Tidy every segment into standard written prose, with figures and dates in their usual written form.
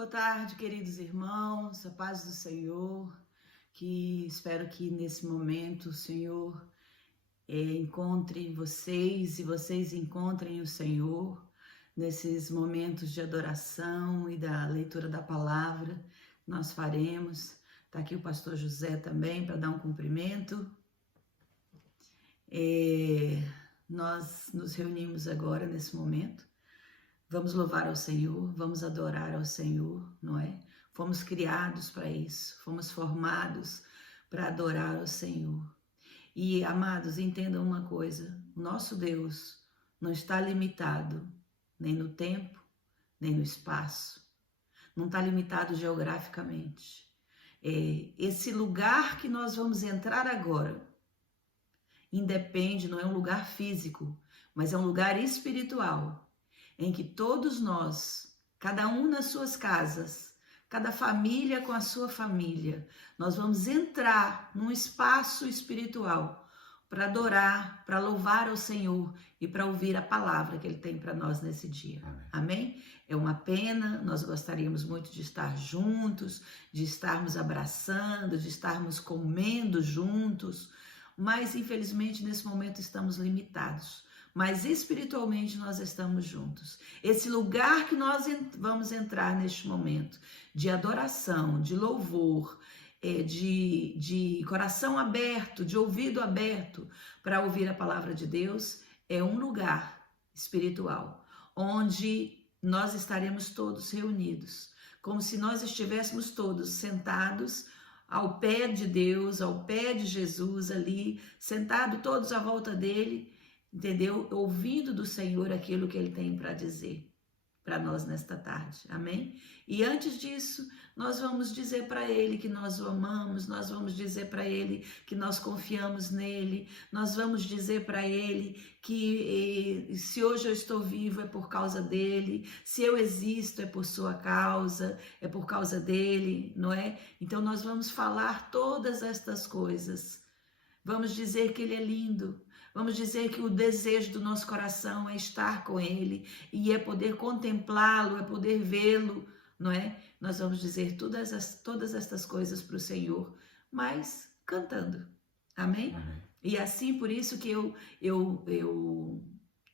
Boa tarde, queridos irmãos, a paz do Senhor, que espero que nesse momento o Senhor encontre vocês e vocês encontrem o Senhor nesses momentos de adoração e da leitura da palavra que nós faremos. Está aqui o pastor José também para dar um cumprimento. Nós nos reunimos agora nesse momento. Vamos louvar ao Senhor, vamos adorar ao Senhor, não é? Fomos criados para isso, fomos formados para adorar ao Senhor. E, amados, entendam uma coisa, o nosso Deus não está limitado nem no tempo, nem no espaço, não está limitado geograficamente. Esse lugar que nós vamos entrar agora, independe, não é um lugar físico, mas é um lugar espiritual, em que todos nós, cada um nas suas casas, cada família com a sua família, nós vamos entrar num espaço espiritual para adorar, para louvar ao Senhor e para ouvir a palavra que Ele tem para nós nesse dia. Amém? É uma pena, nós gostaríamos muito de estar juntos, de estarmos abraçando, de estarmos comendo juntos, mas infelizmente nesse momento estamos limitados. Mas espiritualmente nós estamos juntos. Esse lugar que nós vamos entrar neste momento de adoração, de louvor, de coração aberto, de ouvido aberto para ouvir a palavra de Deus, é um lugar espiritual, onde nós estaremos todos reunidos, como se nós estivéssemos todos sentados ao pé de Deus, ao pé de Jesus ali, sentados todos à volta dele, entendeu? Ouvindo do Senhor aquilo que Ele tem para dizer para nós nesta tarde, amém? E antes disso, nós vamos dizer para Ele que nós o amamos, nós vamos dizer para Ele que nós confiamos nele, nós vamos dizer para Ele que se hoje eu estou vivo é por causa dele, se eu existo é por sua causa, é por causa dele, não é? Então nós vamos falar todas estas coisas, vamos dizer que Ele é lindo, vamos dizer que o desejo do nosso coração é estar com Ele e é poder contemplá-lo, é poder vê-lo, não é? Nós vamos dizer todas estas coisas para o Senhor, mas cantando, amém? Amém. E assim, por isso que eu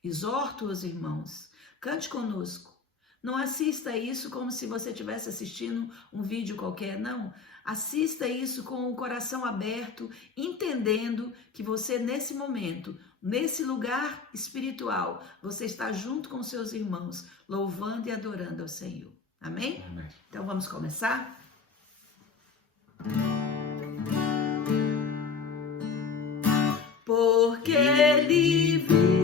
exorto os irmãos, cante conosco. Não assista isso como se você estivesse assistindo um vídeo qualquer, não. Assista isso com o coração aberto, entendendo que você nesse momento, nesse lugar espiritual, você está junto com seus irmãos, louvando e adorando ao Senhor. Amém? Amém. Então vamos começar? Porque Ele vive.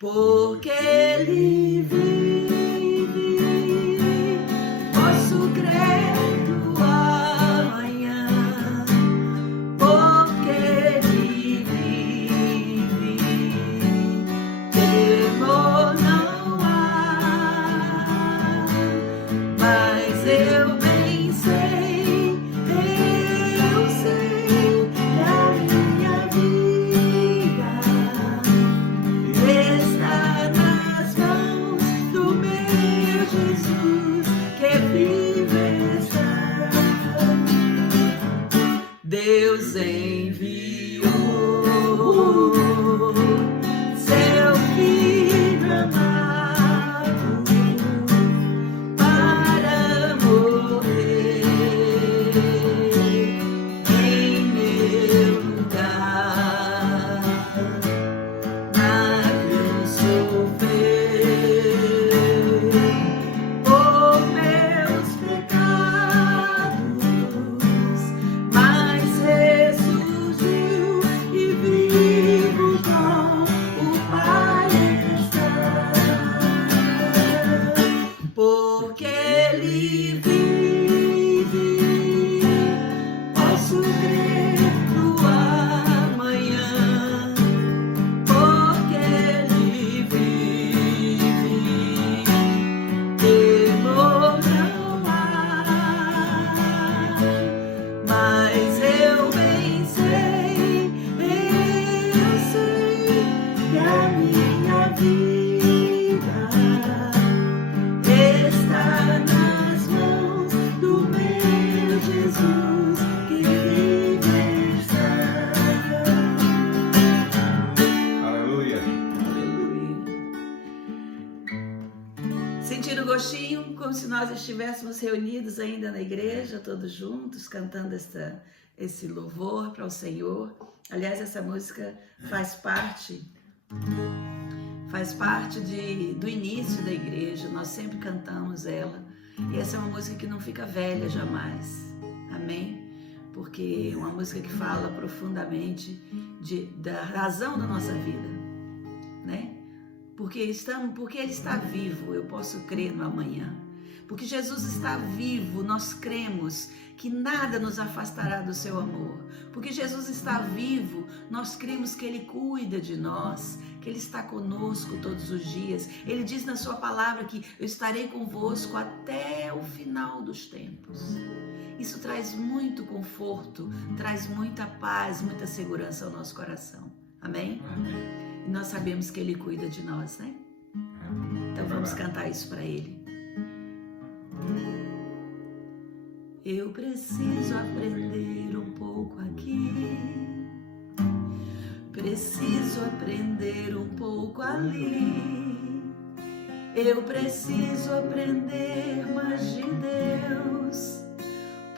Porque Ele como se nós estivéssemos reunidos ainda na igreja, todos juntos, cantando esse louvor para o Senhor. Aliás, essa música faz parte do início da igreja, nós sempre cantamos ela. E essa é uma música que não fica velha jamais, amém? Porque é uma música que fala profundamente da razão da nossa vida, né? Porque Ele está vivo, eu posso crer no amanhã. Porque Jesus está vivo, nós cremos que nada nos afastará do seu amor. Porque Jesus está vivo, nós cremos que Ele cuida de nós, que Ele está conosco todos os dias. Ele diz na sua palavra que eu estarei convosco até o final dos tempos. Isso traz muito conforto, traz muita paz, muita segurança ao nosso coração. Amém? E nós sabemos que Ele cuida de nós, né? Então vamos cantar isso para Ele. Eu preciso aprender um pouco aqui, preciso aprender um pouco ali. Eu preciso aprender mais de Deus,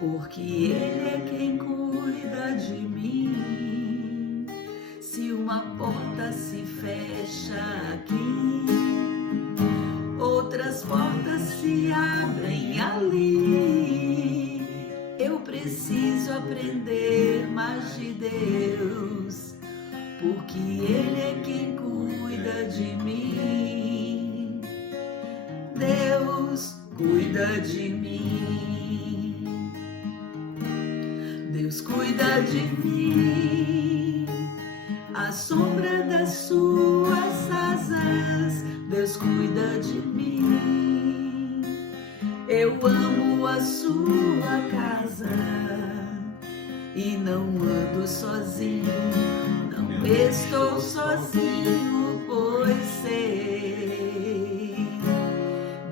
porque Ele é quem cuida de mim. Se uma porta se fecha aqui, outras portas se abrem ali. Eu preciso aprender mais de Deus, porque Ele é quem cuida de mim. Deus cuida de mim. Deus cuida de mim. À sombra das suas asas, Deus cuida de mim. Eu amo a sua casa e não ando sozinho, não estou sozinho, pois sei,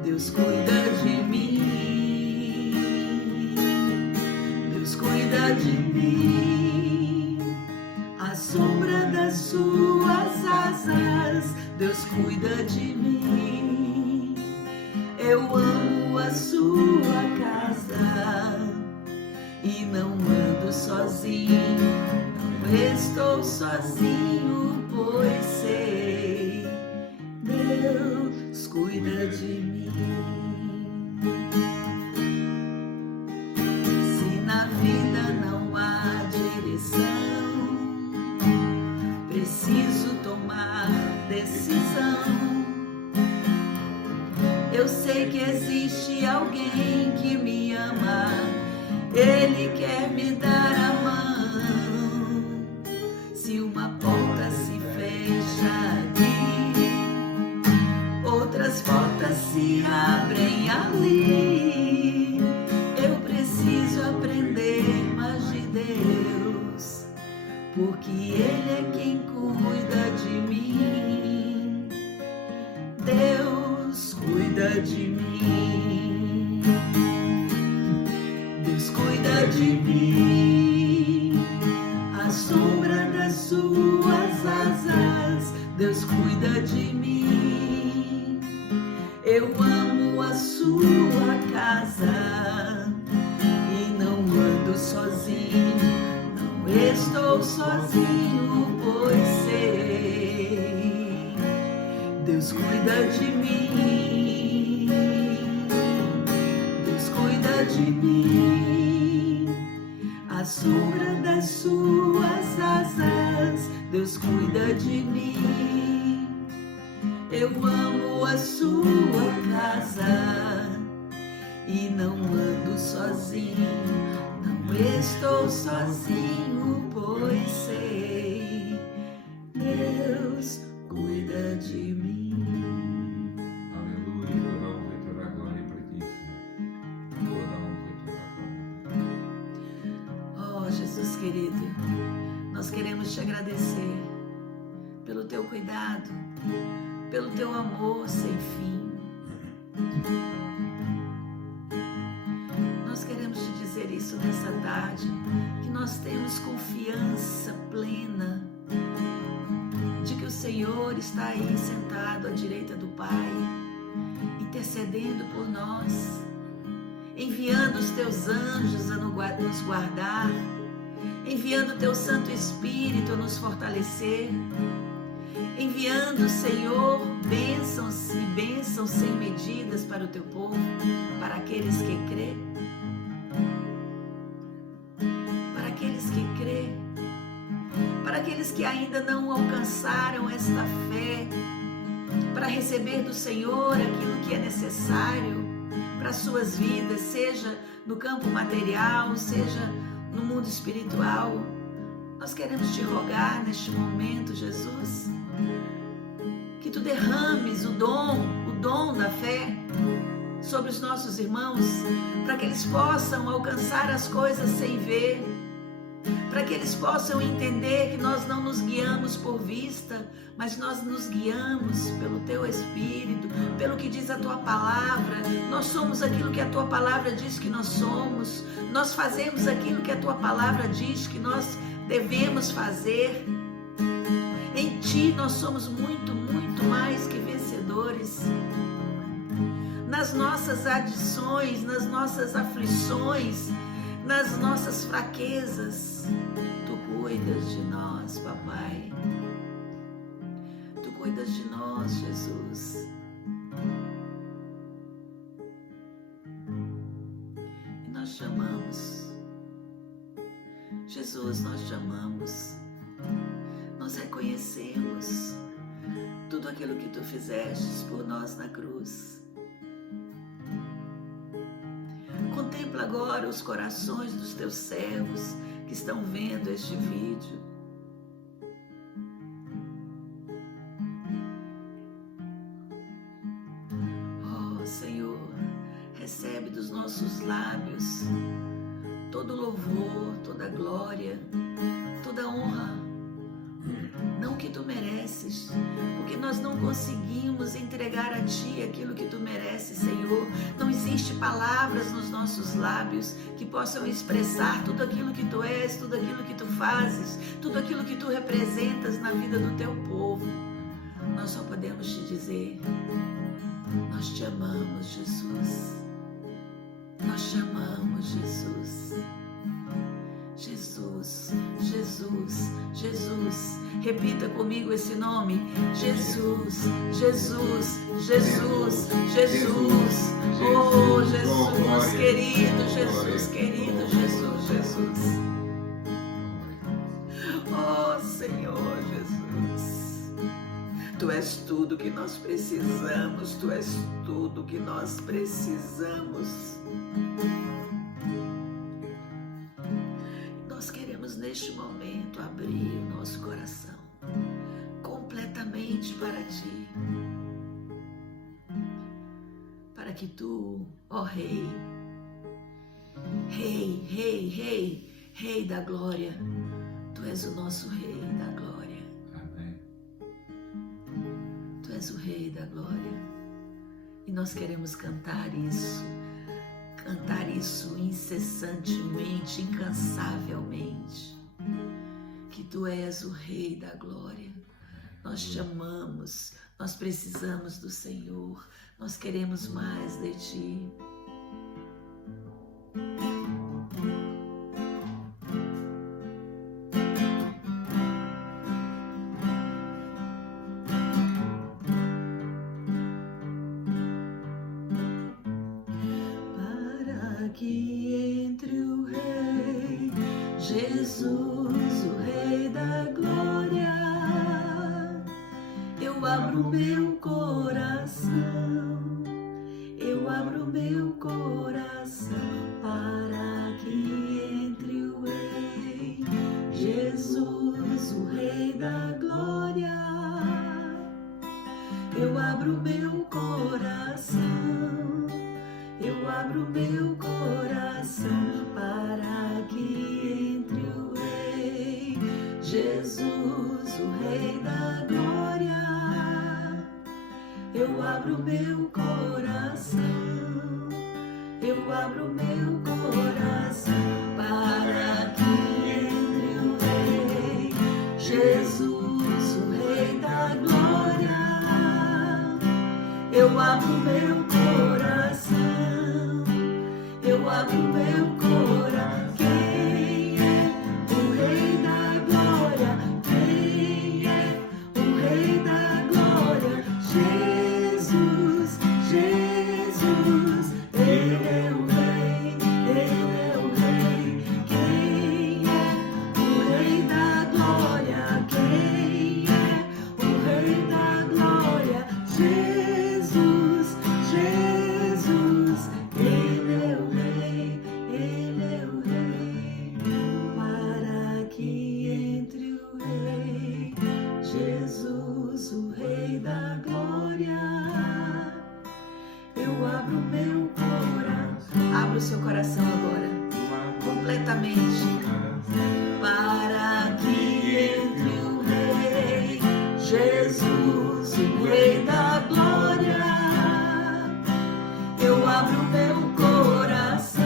Deus cuida de mim. Deus cuida de mim. À sombra das suas asas, Deus cuida de mim. Eu amo a sua casa e não ando sozinho, não estou sozinho, pois sei, Deus cuida de mim. Se na vida não há direção, preciso tomar decisão. Eu sei que existe alguém que me ama, Ele quer me dar a mão. Se uma porta se fecha aqui, outras portas se abrem ali. Eu preciso aprender mais de Deus, porque Ele é quem cuida de mim. Deus cuida de mim. Deus cuida de mim. À sombra das suas asas, Deus cuida de mim. Eu amo a sua casa e não ando sozinho, não estou sozinho, pois sei, Deus cuida de mim. Deus cuida de mim. À sombra das suas asas, Deus cuida de mim. Eu amo a sua casa e não ando sozinho, não estou sozinho, pois sei, Deus cuida de mim. Aleluia, toda honra e toda glória para ti, Senhor. Toda honra e toda glória. Oh, Jesus querido, nós queremos te agradecer pelo teu cuidado, pelo teu amor sem fim. Nós queremos te dizer isso nessa tarde, que nós temos confiança plena de que o Senhor está aí sentado à direita do Pai intercedendo por nós, enviando os teus anjos a nos guardar, enviando o teu Santo Espírito a nos fortalecer, enviando, Senhor, bênçãos e bênçãos sem medidas para o teu povo, para aqueles que crê, para aqueles que crê, para aqueles que ainda não alcançaram esta fé, para receber do Senhor aquilo que é necessário para as suas vidas, seja no campo material, seja no mundo espiritual. Nós queremos te rogar neste momento, Jesus, que tu derrames o dom da fé sobre os nossos irmãos, para que eles possam alcançar as coisas sem ver, para que eles possam entender que nós não nos guiamos por vista, mas nós nos guiamos pelo teu Espírito, pelo que diz a tua palavra. Nós somos aquilo que a tua palavra diz que nós somos, nós fazemos aquilo que a tua palavra diz que nós devemos fazer. Em ti nós somos muito, muito mais que vencedores. Nas nossas adições, nas nossas aflições, nas nossas fraquezas, tu cuidas de nós, papai. Tu cuidas de nós, Jesus. E nós te amamos. Jesus, nós te amamos. Nós reconhecemos tudo aquilo que tu fizestes por nós na cruz. Contempla agora os corações dos teus servos que estão vendo este vídeo. Oh, Senhor, recebe dos nossos lábios todo louvor, toda glória, toda honra. Não que tu mereces, porque nós não conseguimos entregar a ti aquilo que tu mereces, Senhor. Não existe palavras nos nossos lábios que possam expressar tudo aquilo que tu és, tudo aquilo que tu fazes, tudo aquilo que tu representas na vida do teu povo. Nós só podemos te dizer: nós te amamos, Jesus. Nós te amamos, Jesus. Jesus, Jesus, Jesus. Repita comigo esse nome: Jesus, Jesus, Jesus, Jesus. Oh, Jesus, querido, Jesus, querido, Jesus, Jesus. Oh, Senhor Jesus, tu és tudo que nós precisamos, tu és tudo que nós precisamos. Nós queremos neste momento abrir o nosso coração completamente para ti, para que tu, ó Rei, Rei, Rei, Rei, Rei da glória, tu és o nosso Rei da glória. Amém. Tu és o Rei da glória e nós queremos cantar isso incessantemente, incansavelmente, que tu és o Rei da glória. Nós te amamos, nós precisamos do Senhor, nós queremos mais de ti. Que entre o Rei Jesus, o Rei da glória, eu abro meu coração, eu abro meu coração, para que entre o Rei Jesus, o Rei da glória, eu abro meu coração. Eu abro meu coração para que entre o Rei Jesus, o Rei da glória. Eu abro meu coração, eu abro meu coração para que entre o Rei Jesus, o Rei da glória. Eu abro abro meu coração, eu abro meu coração. Quem é o Rei da Glória? Quem é o Rei da Glória? Jesus, Jesus, Ele é o Rei, Ele é o Rei. Quem é o Rei da Glória? Quem é o Rei da Glória? Jesus, Jesus, Ele é o Rei, Ele é o Rei. Para que entre o Rei, Jesus, o Rei da Glória, eu abro meu coração. Abra o seu coração agora, completamente. Para que entre o Rei, Jesus, o Rei da Glória, eu abro meu coração,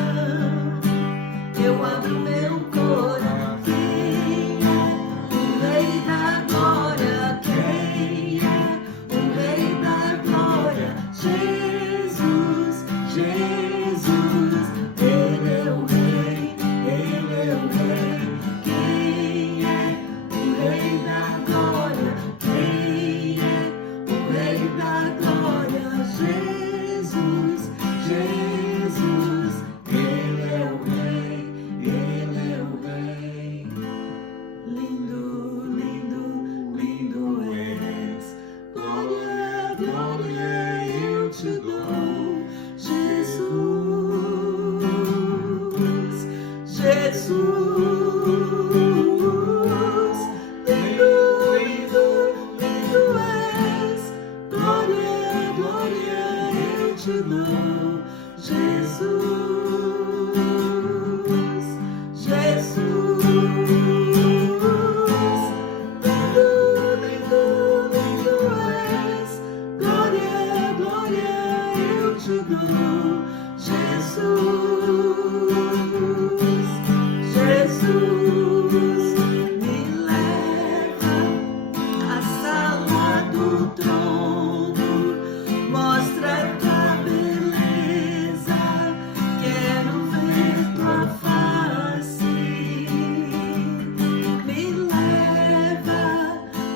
eu abro meu coração. Quem é o Rei da Glória? Quem é o Rei da Glória? Jesus, Jesus, Ele é o Rei, Ele é o Rei. Quem é o Rei da Glória? Quem é o Rei da Glória? Jesus, Jesus, Ele é o Rei, Ele é o Rei. Lindo, lindo, lindo és. Glória, glória eu te dou. Jesus, Jesus. Lindo, lindo, lindo és. Glória, glória eu te dou. Jesus, Jesus. Lindo, lindo, lindo és. Glória, glória eu te dou. Jesus, Jesus, me leva à sala do trono, mostra tua beleza, quero ver tua face. Me leva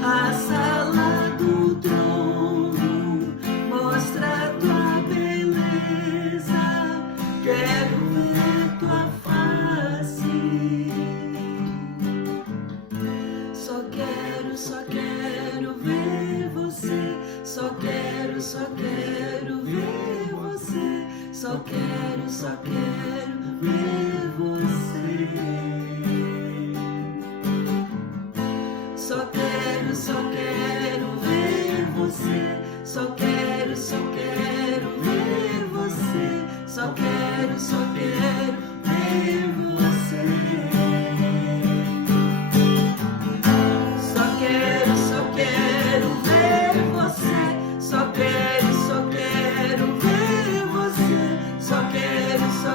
à sala do trono, mostra tua beleza, quero ver tua face. Só quero ver você. Só quero ver você. Só quero ver você. Só quero ver você. Só quero ver você. Só quero ver você. Só quero ver você. Só quero ver você. Só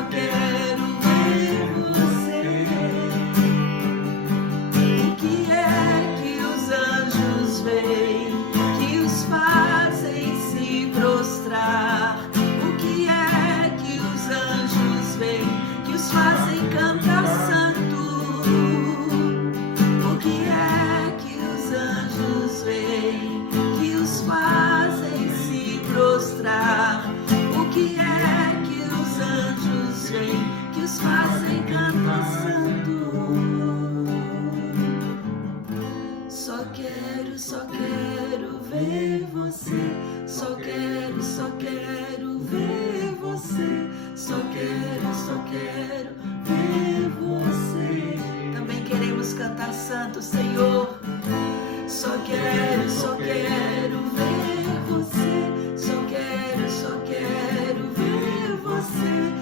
quero ver você. O que é que os anjos veem, que os fazem se prostrar? O que é que os anjos veem, que os fazem cantar santo? O que é que os anjos veem, que os fazem se prostrar? O que é que os anjos veem, que os fazem cantar santo? Só quero ver você. Só quero ver você. Só quero ver você. Também queremos cantar santo, Senhor. Só quero ver você. Só quero ver você.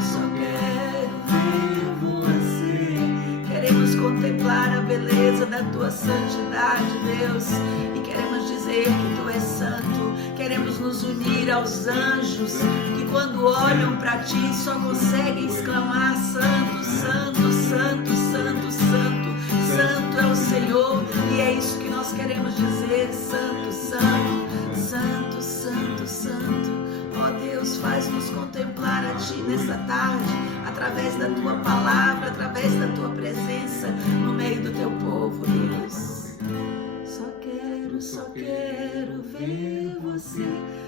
Só quero ver você. Queremos contemplar a beleza da tua santidade, Deus, e queremos dizer que tu és santo. Queremos nos unir aos anjos que quando olham para ti só conseguem exclamar santo, santo, santo, santo, santo. Santo é o Senhor, e é isso que nós queremos dizer: santo, santo, santo, santo, Santo. Ó Deus, faz-nos contemplar a Ti nessa tarde, através da Tua palavra, através da Tua presença no meio do Teu povo, Deus. Só quero ver Você.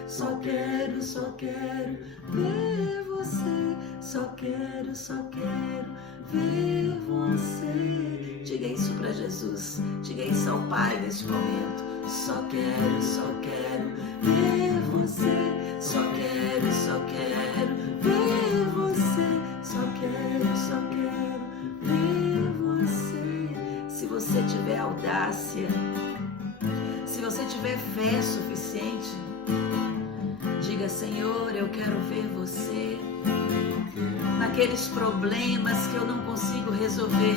Só quero ver Você. Só quero ver Você. Diga isso para Jesus. Diga isso ao Pai neste momento. Só quero ver Você. Só quero ver Você. Só quero ver Você. Se você tiver audácia, se você tiver fé suficiente, diga: Senhor, eu quero ver Você naqueles problemas que eu não consigo resolver,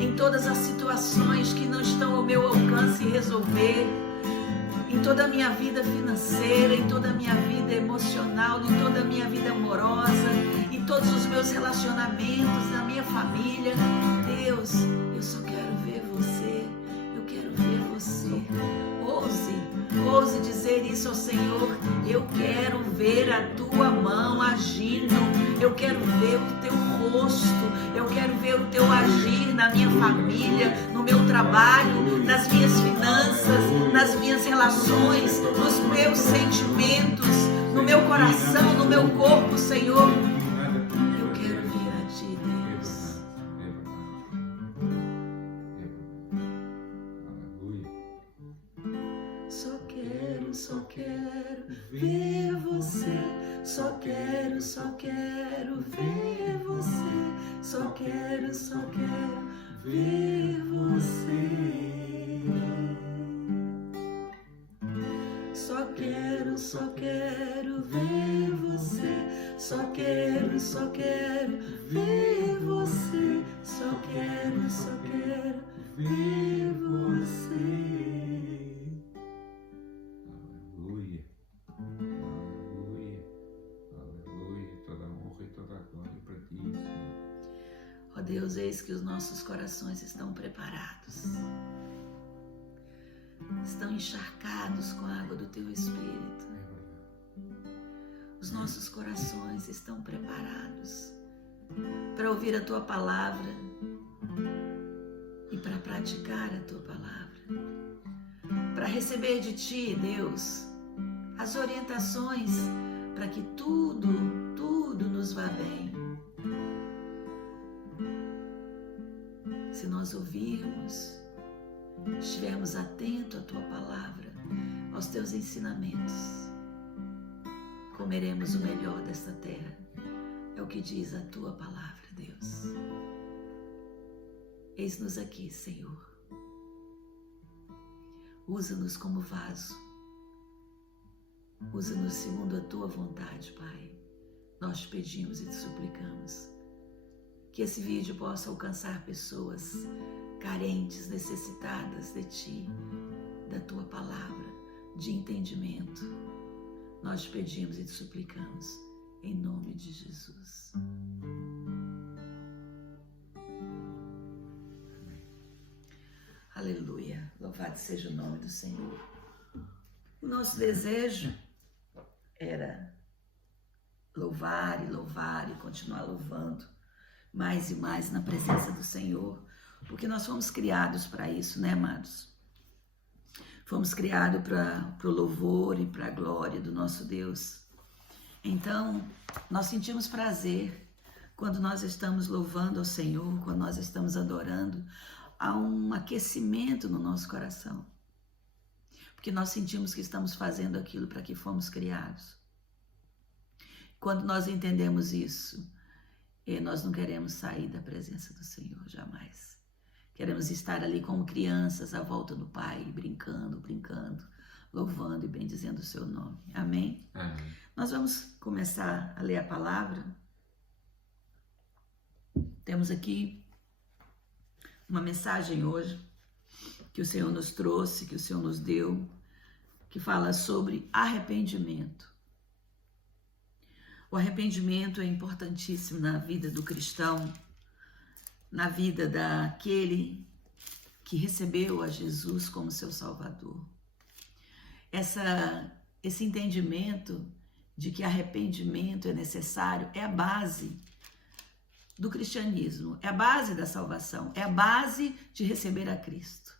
em todas as situações que não estão ao meu alcance resolver, em toda a minha vida financeira, em toda a minha vida emocional, em toda a minha vida amorosa, em todos os meus relacionamentos, na minha família. Deus, eu só quero ver Você, eu quero ver Você. Ouse dizer isso ao Senhor. Eu quero ver a Tua mão agindo, eu quero ver o Teu rosto, eu quero ver o Teu agir na minha família, no meu trabalho, nas minhas finanças, nas minhas relações, nos meus sentimentos, no meu coração, no meu corpo, Senhor. Eu quero ver a Ti, Deus. Só quero ver Você. Só quero ver Você. Só quero ver Você. Só quero ver Você. Só quero ver Você. Só quero ver Você. Ó Deus, eis que os nossos corações estão preparados, estão encharcados com a água do Teu Espírito. Os nossos corações estão preparados para ouvir a Tua palavra e para praticar a Tua palavra, para receber de Ti, Deus, as orientações para que tudo nos vá bem. Se nós ouvirmos, estivermos atentos à Tua palavra, aos Teus ensinamentos, comeremos o melhor desta terra. É o que diz a Tua palavra, Deus. Eis-nos aqui, Senhor. Usa-nos como vaso. Usa-nos segundo a Tua vontade, Pai. Nós te pedimos e te suplicamos que esse vídeo possa alcançar pessoas carentes, necessitadas de Ti, da Tua palavra, de entendimento. Nós te pedimos e te suplicamos, em nome de Jesus. Aleluia. Louvado seja o nome do Senhor. O nosso desejo era louvar e continuar louvando mais e mais na presença do Senhor, porque nós fomos criados para isso, né, amados? Fomos criados para o louvor e para a glória do nosso Deus. Então, nós sentimos prazer quando nós estamos louvando ao Senhor, quando nós estamos adorando. Há um aquecimento no nosso coração, porque nós sentimos que estamos fazendo aquilo para que fomos criados. Quando nós entendemos isso, nós não queremos sair da presença do Senhor, jamais. Queremos estar ali como crianças à volta do Pai, brincando, louvando e bendizendo o seu nome. Amém? Amém. Nós vamos começar a ler a palavra. Temos aqui uma mensagem hoje que o Senhor nos trouxe, que o Senhor nos deu, que fala sobre arrependimento. O arrependimento é importantíssimo na vida do cristão, na vida daquele que recebeu a Jesus como seu Salvador. esse entendimento de que arrependimento é necessário é a base do cristianismo, é a base da salvação, é a base de receber a Cristo.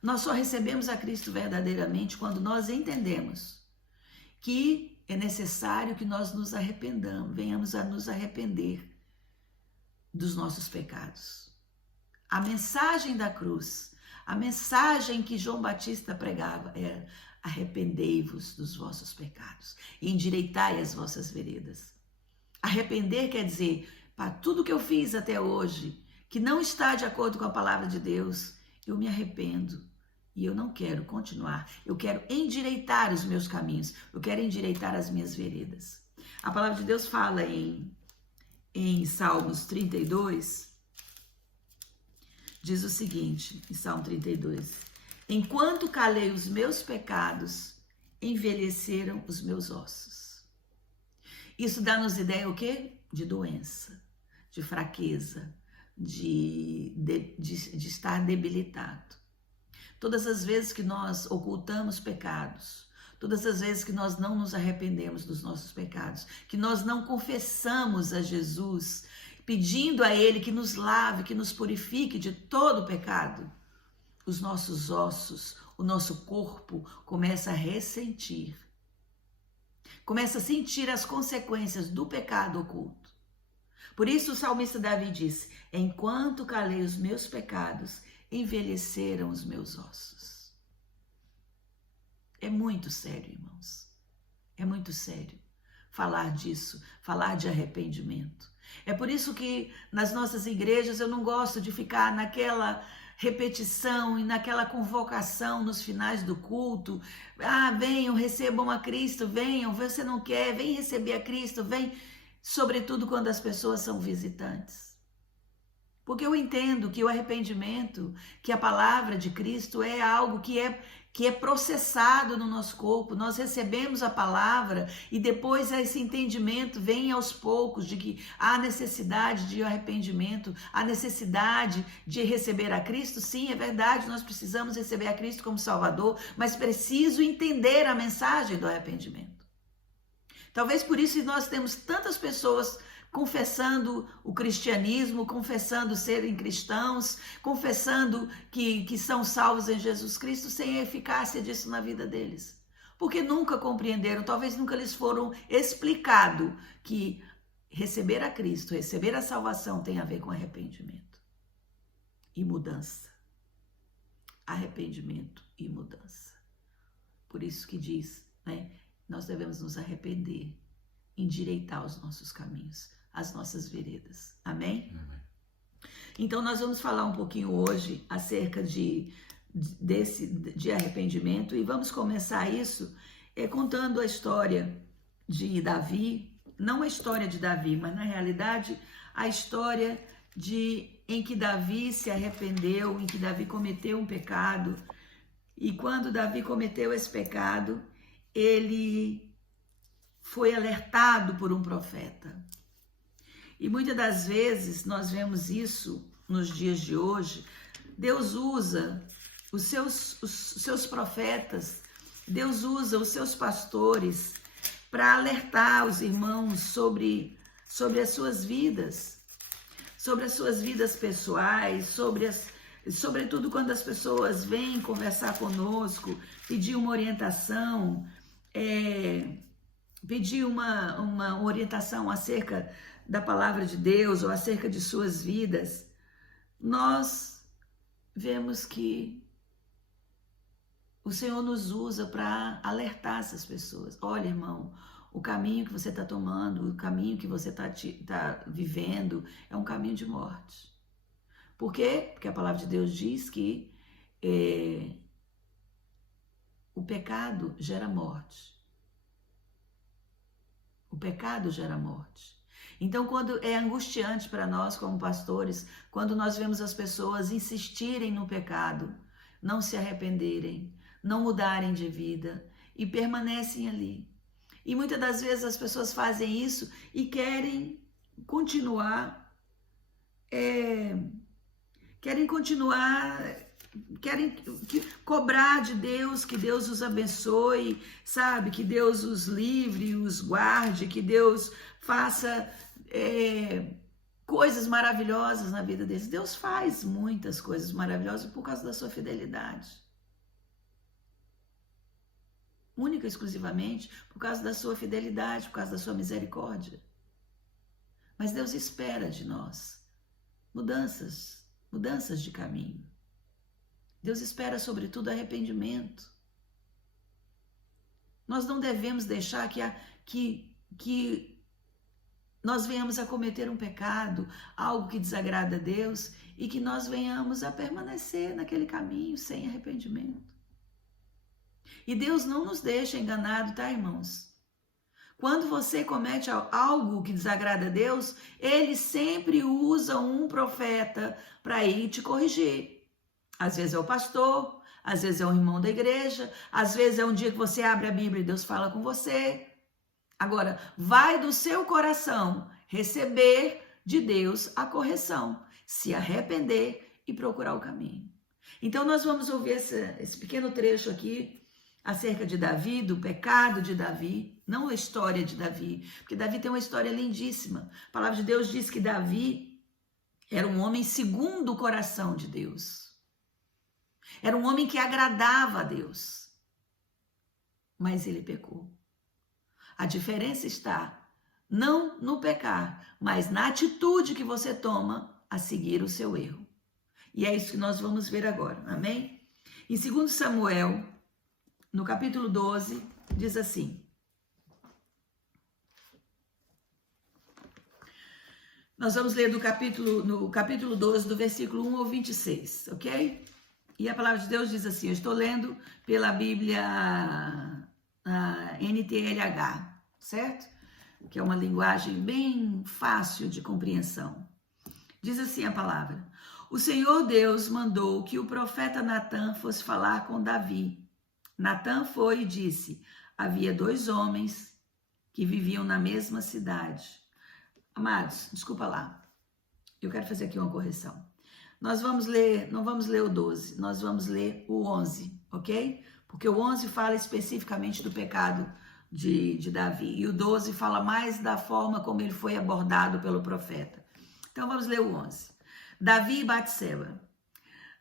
Nós só recebemos a Cristo verdadeiramente quando nós entendemos que é necessário que nós nos arrependamos, venhamos a nos arrepender dos nossos pecados. A mensagem da cruz, a mensagem que João Batista pregava era: arrependei-vos dos vossos pecados e endireitai as vossas veredas. Arrepender quer dizer, para tudo que eu fiz até hoje, que não está de acordo com a palavra de Deus, eu me arrependo e eu não quero continuar. Eu quero endireitar os meus caminhos, eu quero endireitar as minhas veredas. A palavra de Deus fala em Salmos 32, diz o seguinte, em Salmo 32: enquanto calei os meus pecados, envelheceram os meus ossos. Isso dá-nos ideia o quê? De doença, de fraqueza, de estar debilitado. Todas as vezes que nós ocultamos pecados, todas as vezes que nós não nos arrependemos dos nossos pecados, que nós não confessamos a Jesus, pedindo a Ele que nos lave, que nos purifique de todo o pecado, os nossos ossos, o nosso corpo começa a ressentir, começa a sentir as consequências do pecado oculto. Por isso o salmista Davi disse: enquanto calei os meus pecados, envelheceram os meus ossos. É muito sério, irmãos. É muito sério falar disso, falar de arrependimento. É por isso que nas nossas igrejas eu não gosto de ficar naquela repetição e naquela convocação nos finais do culto. Ah, venham, recebam a Cristo, venham, você não quer, vem receber a Cristo, vem. Sobretudo quando as pessoas são visitantes. Porque eu entendo que o arrependimento, que a palavra de Cristo é algo que é processado no nosso corpo. Nós recebemos a palavra e depois esse entendimento vem aos poucos de que há necessidade de arrependimento, há necessidade de receber a Cristo. Sim, é verdade, nós precisamos receber a Cristo como Salvador, mas preciso entender a mensagem do arrependimento. Talvez por isso nós temos tantas pessoas confessando o cristianismo, confessando serem cristãos, confessando que são salvos em Jesus Cristo, sem a eficácia disso na vida deles. Porque nunca compreenderam, talvez nunca lhes foram explicado que receber a Cristo, receber a salvação tem a ver com arrependimento e mudança. Arrependimento e mudança. Por isso que diz, né? Nós devemos nos arrepender, endireitar os nossos caminhos, as nossas veredas. Amém? Amém. Então nós vamos falar um pouquinho hoje acerca de arrependimento e vamos começar isso contando a história de Davi, não a história de Davi, mas na realidade a história em que Davi se arrependeu, em que Davi cometeu um pecado, e quando Davi cometeu esse pecado, ele foi alertado por um profeta. E muitas das vezes nós vemos isso nos dias de hoje. Deus usa os seus profetas, Deus usa os seus pastores para alertar os irmãos sobre as suas vidas pessoais, sobretudo quando as pessoas vêm conversar conosco, pedir uma orientação, pedir uma orientação acerca da palavra de Deus ou acerca de suas vidas, nós vemos que o Senhor nos usa para alertar essas pessoas. Olha, irmão, o caminho que você está tomando, o caminho que você está vivendo é um caminho de morte. Por quê? Porque a palavra de Deus diz que o pecado gera morte. O pecado gera morte. Então, quando é angustiante para nós como pastores, quando nós vemos as pessoas insistirem no pecado, não se arrependerem, não mudarem de vida e permanecem ali. E muitas das vezes as pessoas fazem isso e querem continuar cobrar de Deus, que Deus os abençoe, sabe? Que Deus os livre, os guarde, que Deus faça coisas maravilhosas na vida deles. Deus faz muitas coisas maravilhosas por causa da sua fidelidade. Única e exclusivamente por causa da sua fidelidade, por causa da sua misericórdia. Mas Deus espera de nós mudanças de caminho. Deus espera, sobretudo, arrependimento. Nós não devemos deixar que nós venhamos a cometer um pecado, algo que desagrada a Deus, e que nós venhamos a permanecer naquele caminho sem arrependimento. E Deus não nos deixa enganado, tá, irmãos? Quando você comete algo que desagrada a Deus, Ele sempre usa um profeta para ir te corrigir. Às vezes é o pastor, às vezes é um irmão da igreja, às vezes é um dia que você abre a Bíblia e Deus fala com você. Agora, vai do seu coração receber de Deus a correção, se arrepender e procurar o caminho. Então nós vamos ouvir esse pequeno trecho aqui acerca de Davi, do pecado de Davi, não a história de Davi, porque Davi tem uma história lindíssima. A palavra de Deus diz que Davi era um homem segundo o coração de Deus. Era um homem que agradava a Deus, mas ele pecou. A diferença está não no pecar, mas na atitude que você toma a seguir o seu erro. E é isso que nós vamos ver agora, amém? Em 2 Samuel, no capítulo 12, diz assim. Nós vamos ler no capítulo 12, do versículo 1 ao 26, ok? E a palavra de Deus diz assim, eu estou lendo pela Bíblia NTLH, certo? Que é uma linguagem bem fácil de compreensão. Diz assim a palavra, o Senhor Deus mandou que o profeta Natã fosse falar com Davi. Natã foi e disse, havia 2 homens que viviam na mesma cidade. Amados, desculpa lá, eu quero fazer aqui uma correção. Nós vamos ler, não vamos ler o 12, nós vamos ler o 11, ok? Porque o 11 fala especificamente do pecado de Davi, e o 12 fala mais da forma como ele foi abordado pelo profeta. Então vamos ler o 11. Davi e Batseba.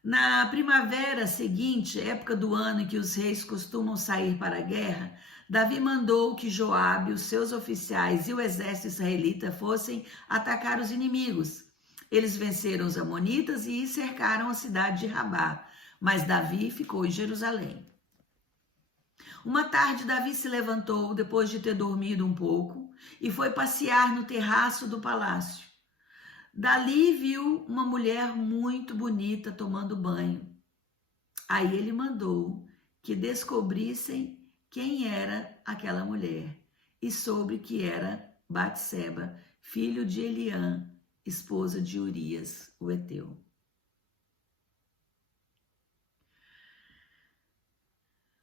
Na primavera seguinte, época do ano em que os reis costumam sair para a guerra, Davi mandou que Joabe, os seus oficiais e o exército israelita fossem atacar os inimigos. Eles venceram os amonitas e cercaram a cidade de Rabá, mas Davi ficou em Jerusalém. Uma tarde, Davi se levantou depois de ter dormido um pouco e foi passear no terraço do palácio. Dali viu uma mulher muito bonita tomando banho. Aí ele mandou que descobrissem quem era aquela mulher e soube que era Batseba, filho de Eliã, esposa de Urias, o heteu.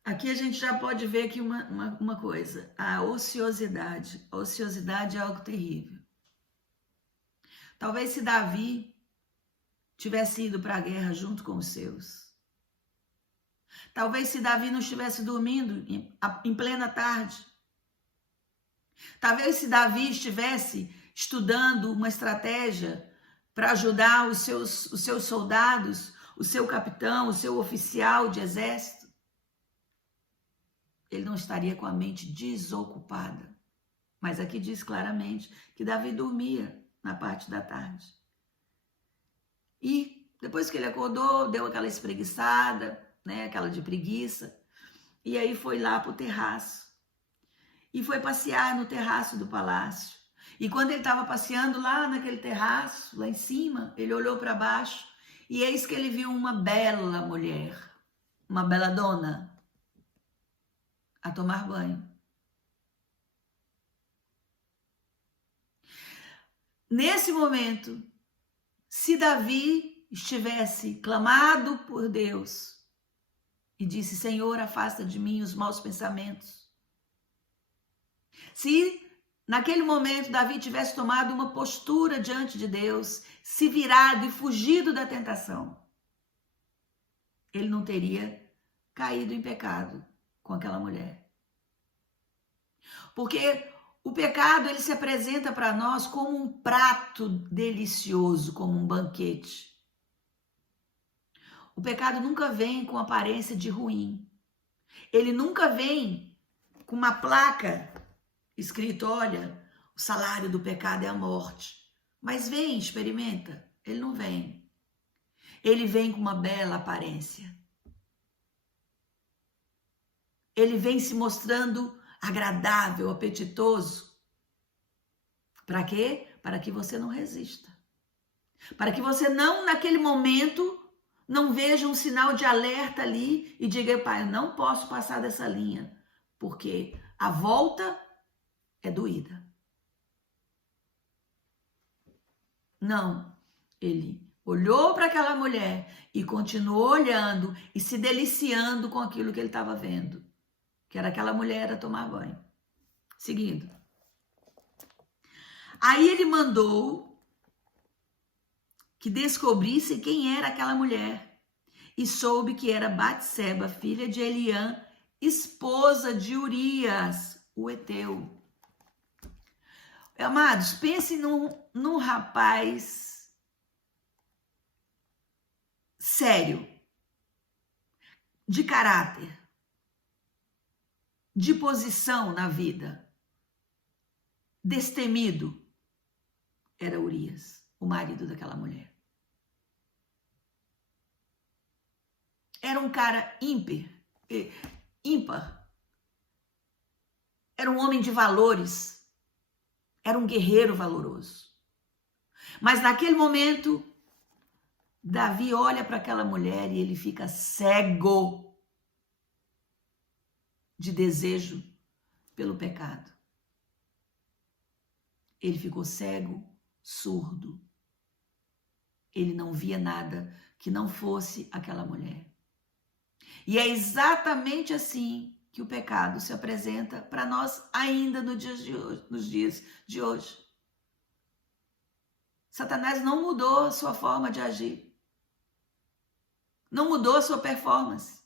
Aqui a gente já pode ver aqui uma coisa, a ociosidade. A ociosidade é algo terrível. Talvez se Davi tivesse ido para a guerra junto com os seus. Talvez se Davi não estivesse dormindo em plena tarde. Talvez se Davi estivesse estudando uma estratégia para ajudar os seus soldados, o seu capitão, o seu oficial de exército. Ele não estaria com a mente desocupada. Mas aqui diz claramente que Davi dormia na parte da tarde. E depois que ele acordou, deu aquela espreguiçada, né, aquela de preguiça, e aí foi lá para o terraço. E foi passear no terraço do palácio. E quando ele estava passeando lá naquele terraço, lá em cima, ele olhou para baixo e eis que ele viu uma bela mulher, uma bela dona, a tomar banho. Nesse momento, se Davi estivesse clamado por Deus e disse, Senhor, afasta de mim os maus pensamentos. Se naquele momento Davi tivesse tomado uma postura diante de Deus, se virado e fugido da tentação, ele não teria caído em pecado com aquela mulher. Porque o pecado, ele se apresenta para nós como um prato delicioso, como um banquete. O pecado nunca vem com aparência de ruim. Ele nunca vem com uma placa escrito, olha, o salário do pecado é a morte. Mas vem, experimenta. Ele não vem. Ele vem com uma bela aparência. Ele vem se mostrando agradável, apetitoso. Para quê? Para que você não resista. Para que você não, naquele momento, não veja um sinal de alerta ali e diga, pai, eu não posso passar dessa linha, porque a volta é doída. Não, ele olhou para aquela mulher e continuou olhando e se deliciando com aquilo que ele estava vendo, que era aquela mulher a tomar banho. Seguindo. Aí ele mandou que descobrisse quem era aquela mulher e soube que era Batseba, filha de Eliã, esposa de Urias, o heteu. Amados, pense num rapaz sério, de caráter, de posição na vida, destemido. Era Urias, o marido daquela mulher. Era um cara ímpar. Era um homem de valores. Era um guerreiro valoroso. Mas naquele momento, Davi olha para aquela mulher e ele fica cego de desejo pelo pecado. Ele ficou cego, surdo. Ele não via nada que não fosse aquela mulher. E é exatamente assim que o pecado se apresenta para nós ainda nos dias de hoje. Satanás não mudou a sua forma de agir. Não mudou a sua performance.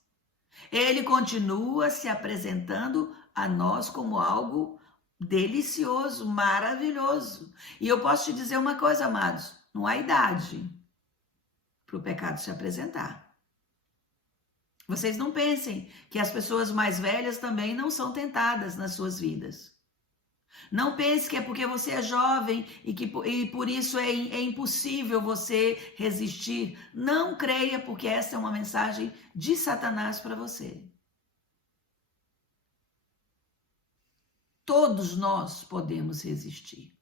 Ele continua se apresentando a nós como algo delicioso, maravilhoso. E eu posso te dizer uma coisa, amados, não há idade para o pecado se apresentar. Vocês não pensem que as pessoas mais velhas também não são tentadas nas suas vidas. Não pense que é porque você é jovem e por isso é impossível você resistir. Não creia, porque essa é uma mensagem de Satanás para você. Todos nós podemos resistir.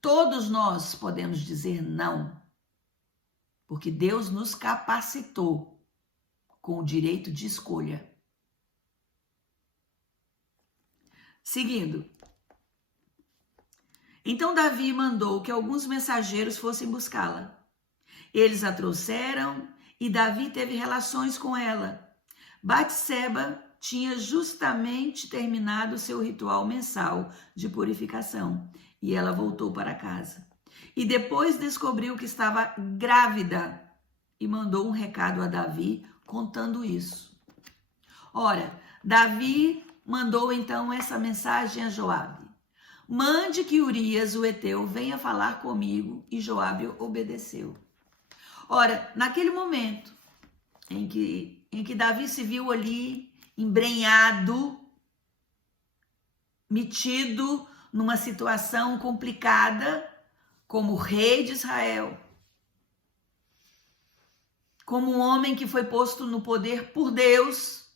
Todos nós podemos dizer não, porque Deus nos capacitou com o direito de escolha. Seguindo. Então Davi mandou que alguns mensageiros fossem buscá-la. Eles a trouxeram e Davi teve relações com ela. Batseba tinha justamente terminado seu ritual mensal de purificação e ela voltou para casa. E depois descobriu que estava grávida e mandou um recado a Davi contando isso. Ora, Davi mandou então essa mensagem a Joabe: mande que Urias, o heteu, venha falar comigo. E Joabe obedeceu. Ora, naquele momento em que Davi se viu ali embrenhado, metido numa situação complicada, como rei de Israel, como um homem que foi posto no poder por Deus,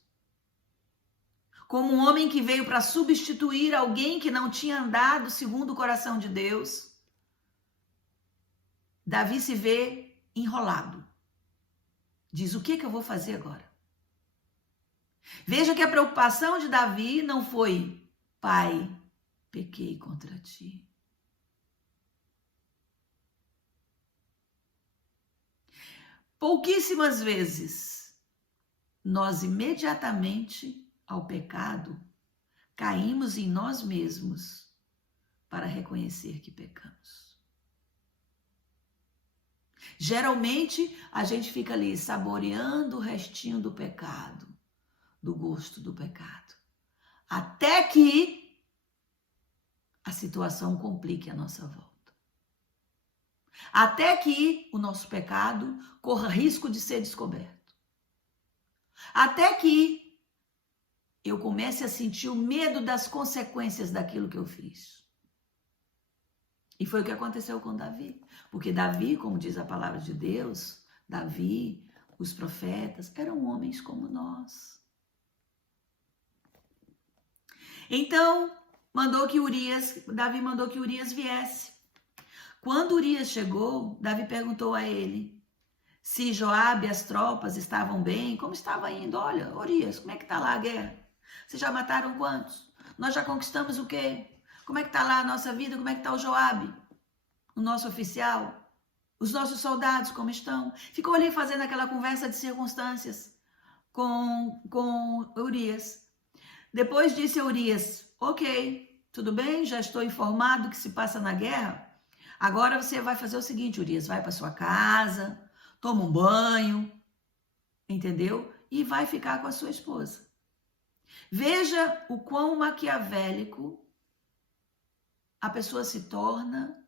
como um homem que veio para substituir alguém que não tinha andado segundo o coração de Deus, Davi se vê enrolado. Diz, o que eu vou fazer agora? Veja que a preocupação de Davi não foi, pai, pequei contra ti. Pouquíssimas vezes nós imediatamente ao pecado caímos em nós mesmos para reconhecer que pecamos. Geralmente, a gente fica ali saboreando o restinho do pecado, do gosto do pecado, até que a situação complique a nossa volta. Até que o nosso pecado corra risco de ser descoberto. Até que eu comece a sentir o medo das consequências daquilo que eu fiz. E foi o que aconteceu com Davi. Porque Davi, como diz a palavra de Deus, Davi, os profetas, eram homens como nós. Então, Davi mandou que Urias viesse. Quando Urias chegou, Davi perguntou a ele se Joabe e as tropas estavam bem, como estava indo. Olha, Urias, como é que está lá a guerra? Vocês já mataram quantos? Nós já conquistamos o quê? Como é que está lá a nossa vida? Como é que está o Joabe? O nosso oficial? Os nossos soldados, como estão? Ficou ali fazendo aquela conversa de circunstâncias com Urias. Depois disse a Urias, ok, tudo bem, já estou informado do que se passa na guerra. Agora você vai fazer o seguinte, Urias, vai para sua casa, toma um banho, entendeu? E vai ficar com a sua esposa. Veja o quão maquiavélico a pessoa se torna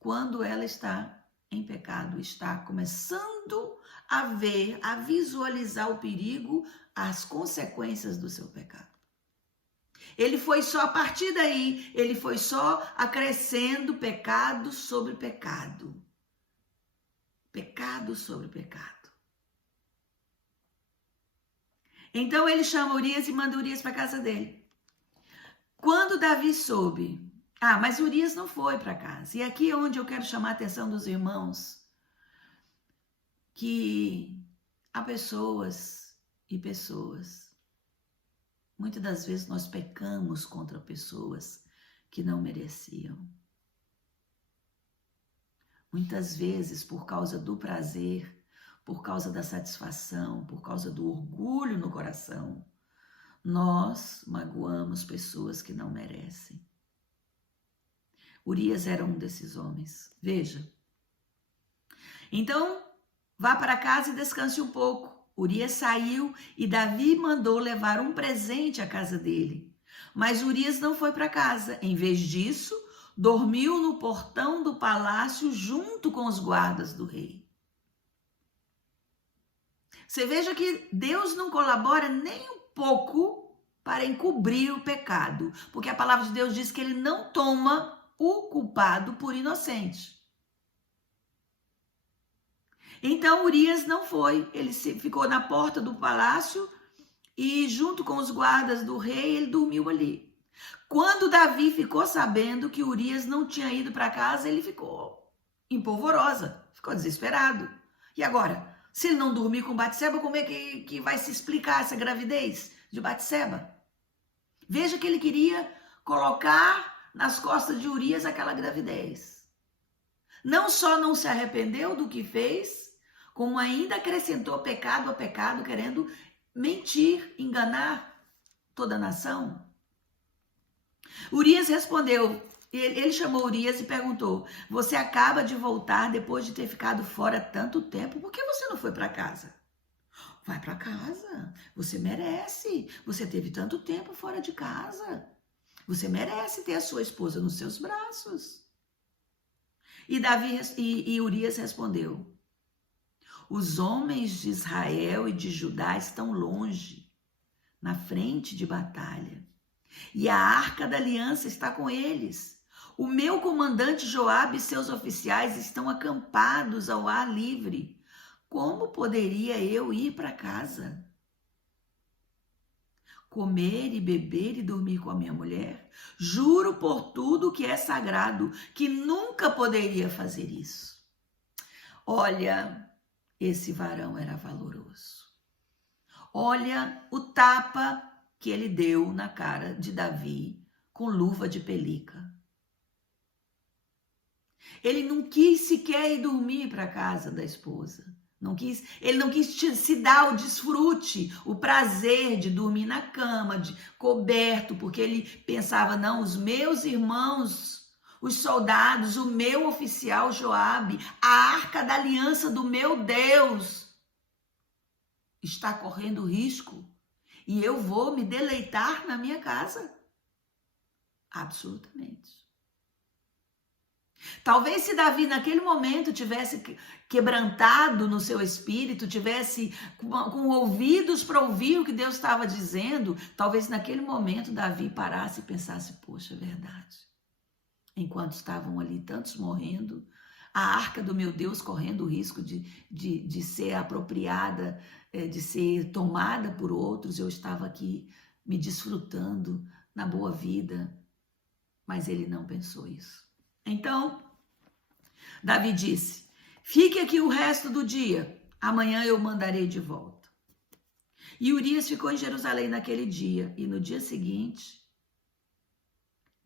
quando ela está em pecado, está começando a ver, a visualizar o perigo, as consequências do seu pecado. Ele foi só, a partir daí, ele foi só acrescendo pecado sobre pecado. Pecado sobre pecado. Então ele chama Urias e manda Urias para a casa dele. Quando Davi soube, mas Urias não foi para casa. E aqui é onde eu quero chamar a atenção dos irmãos, que há pessoas e pessoas. Muitas das vezes nós pecamos contra pessoas que não mereciam. Muitas vezes, por causa do prazer, por causa da satisfação, por causa do orgulho no coração, nós magoamos pessoas que não merecem. Urias era um desses homens. Veja. Então, vá para casa e descanse um pouco. Urias saiu e Davi mandou levar um presente à casa dele. Mas Urias não foi para casa. Em vez disso, dormiu no portão do palácio junto com os guardas do rei. Você veja que Deus não colabora nem um pouco para encobrir o pecado. Porque a palavra de Deus diz que ele não toma o culpado por inocente. Então Urias não foi, ele ficou na porta do palácio e junto com os guardas do rei ele dormiu ali. Quando Davi ficou sabendo que Urias não tinha ido para casa, ele ficou empolvorosa, ficou desesperado. E agora, se ele não dormir com Batseba, como é que vai se explicar essa gravidez de Batseba? Veja que ele queria colocar nas costas de Urias aquela gravidez. Não só não se arrependeu do que fez, como ainda acrescentou pecado a pecado, querendo mentir, enganar toda a nação. Urias respondeu, ele chamou Urias e perguntou, você acaba de voltar depois de ter ficado fora tanto tempo, por que você não foi para casa? Vai para casa, você merece, você teve tanto tempo fora de casa, você merece ter a sua esposa nos seus braços. E Urias respondeu, os homens de Israel e de Judá estão longe, na frente de batalha, e a arca da aliança está com eles. O meu comandante Joabe e seus oficiais estão acampados ao ar livre. Como poderia eu ir para casa? Comer e beber e dormir com a minha mulher? Juro por tudo que é sagrado, que nunca poderia fazer isso. Olha, esse varão era valoroso. Olha o tapa que ele deu na cara de Davi com luva de pelica. Ele não quis sequer ir dormir para a casa da esposa. Ele não quis se dar o desfrute, o prazer de dormir na cama, de coberto, porque ele pensava, não, os meus irmãos os soldados, o meu oficial Joabe, a arca da aliança do meu Deus está correndo risco e eu vou me deleitar na minha casa? Absolutamente. Talvez se Davi naquele momento tivesse quebrantado no seu espírito, tivesse com ouvidos para ouvir o que Deus estava dizendo, talvez naquele momento Davi parasse e pensasse, poxa, é verdade. Enquanto estavam ali tantos morrendo, a arca do meu Deus correndo o risco de ser apropriada, de ser tomada por outros, eu estava aqui me desfrutando na boa vida, mas ele não pensou isso. Então, Davi disse, fique aqui o resto do dia, amanhã eu mandarei de volta. E Urias ficou em Jerusalém naquele dia, e no dia seguinte,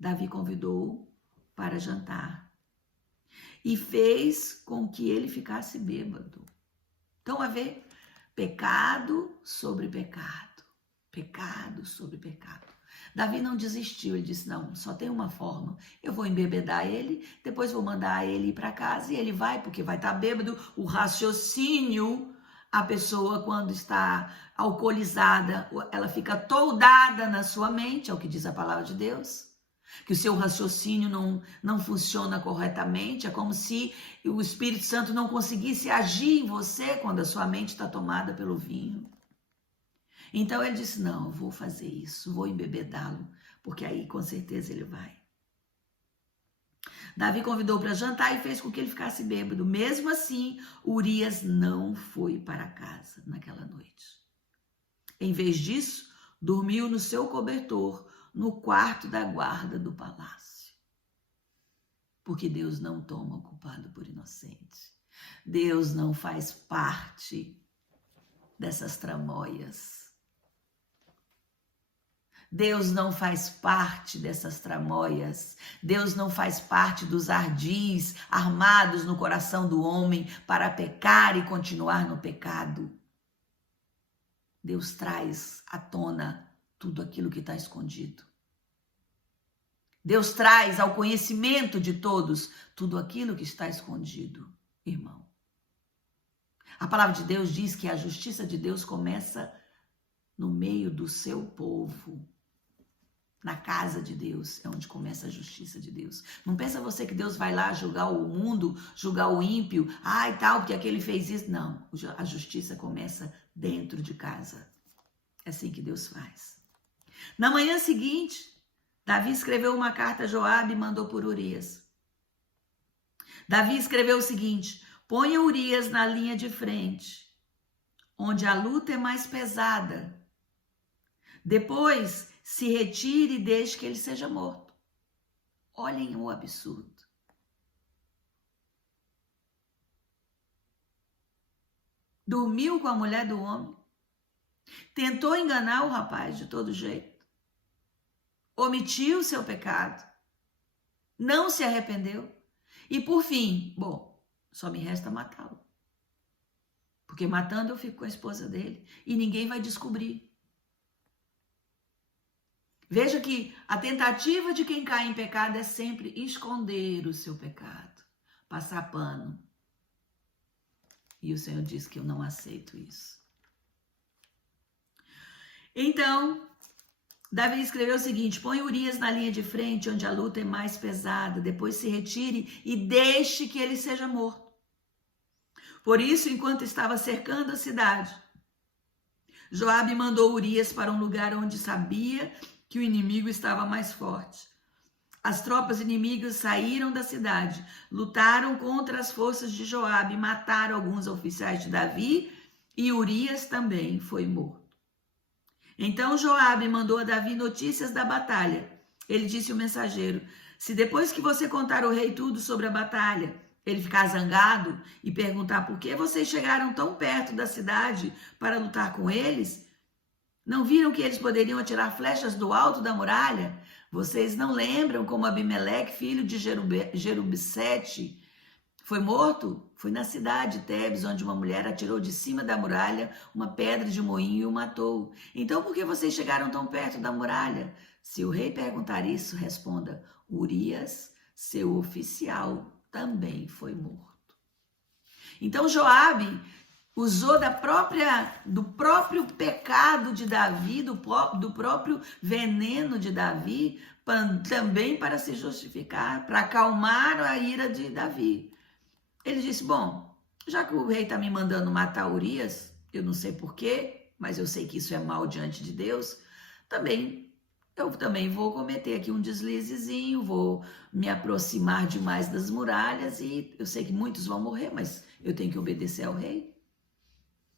Davi convidou-o para jantar e fez com que ele ficasse bêbado. Então, a ver, pecado sobre pecado, pecado sobre pecado. Davi não desistiu, ele disse, não, só tem uma forma, eu vou embebedar ele, depois vou mandar ele ir para casa e ele vai, porque vai estar bêbado. O raciocínio, a pessoa quando está alcoolizada, ela fica toldada na sua mente, é o que diz a palavra de Deus, que o seu raciocínio não funciona corretamente, é como se o Espírito Santo não conseguisse agir em você quando a sua mente está tomada pelo vinho. Então ele disse, não, eu vou fazer isso, vou embebedá-lo, porque aí com certeza ele vai. Davi convidou para jantar e fez com que ele ficasse bêbado. Mesmo assim, Urias não foi para casa naquela noite. Em vez disso, dormiu no seu cobertor, no quarto da guarda do palácio. Porque Deus não toma o culpado por inocente. Deus não faz parte dessas tramóias. Deus não faz parte dessas tramóias. Deus não faz parte dos ardis armados no coração do homem para pecar e continuar no pecado. Deus traz à tona tudo aquilo que está escondido. Deus traz ao conhecimento de todos tudo aquilo que está escondido, irmão. A palavra de Deus diz que a justiça de Deus começa no meio do seu povo. Na casa de Deus é onde começa a justiça de Deus. Não pensa você que Deus vai lá julgar o mundo, julgar o ímpio, e tal, porque aquele fez isso. Não, a justiça começa dentro de casa. É assim que Deus faz. Na manhã seguinte, Davi escreveu uma carta a Joabe e mandou por Urias. Davi escreveu o seguinte, ponha Urias na linha de frente, onde a luta é mais pesada. Depois, se retire e deixe que ele seja morto. Olhem o absurdo. Dormiu com a mulher do homem. Tentou enganar o rapaz de todo jeito. Omitiu seu pecado. Não se arrependeu. E por fim, só me resta matá-lo. Porque matando eu fico com a esposa dele e ninguém vai descobrir. Veja que a tentativa de quem cai em pecado é sempre esconder o seu pecado, passar pano. E o Senhor diz que eu não aceito isso. Então, Davi escreveu o seguinte, põe Urias na linha de frente, onde a luta é mais pesada, depois se retire e deixe que ele seja morto. Por isso, enquanto estava cercando a cidade, Joabe mandou Urias para um lugar onde sabia que o inimigo estava mais forte. As tropas inimigas saíram da cidade, lutaram contra as forças de Joabe, mataram alguns oficiais de Davi e Urias também foi morto. Então Joabe mandou a Davi notícias da batalha. Ele disse ao mensageiro, se depois que você contar ao rei tudo sobre a batalha, ele ficar zangado e perguntar por que vocês chegaram tão perto da cidade para lutar com eles, não viram que eles poderiam atirar flechas do alto da muralha? Vocês não lembram como Abimeleque, filho de Jerubissete, foi morto? Foi na cidade de Tebes, onde uma mulher atirou de cima da muralha uma pedra de moinho e o matou. Então, por que vocês chegaram tão perto da muralha? Se o rei perguntar isso, responda, Urias seu oficial também foi morto. Então Joabe usou do próprio pecado de Davi, do próprio veneno de Davi, também para se justificar, para acalmar a ira de Davi. Ele disse, bom, já que o rei está me mandando matar Urias, eu não sei porquê, mas eu sei que isso é mal diante de Deus, eu também vou cometer aqui um deslizezinho, vou me aproximar demais das muralhas e eu sei que muitos vão morrer, mas eu tenho que obedecer ao rei.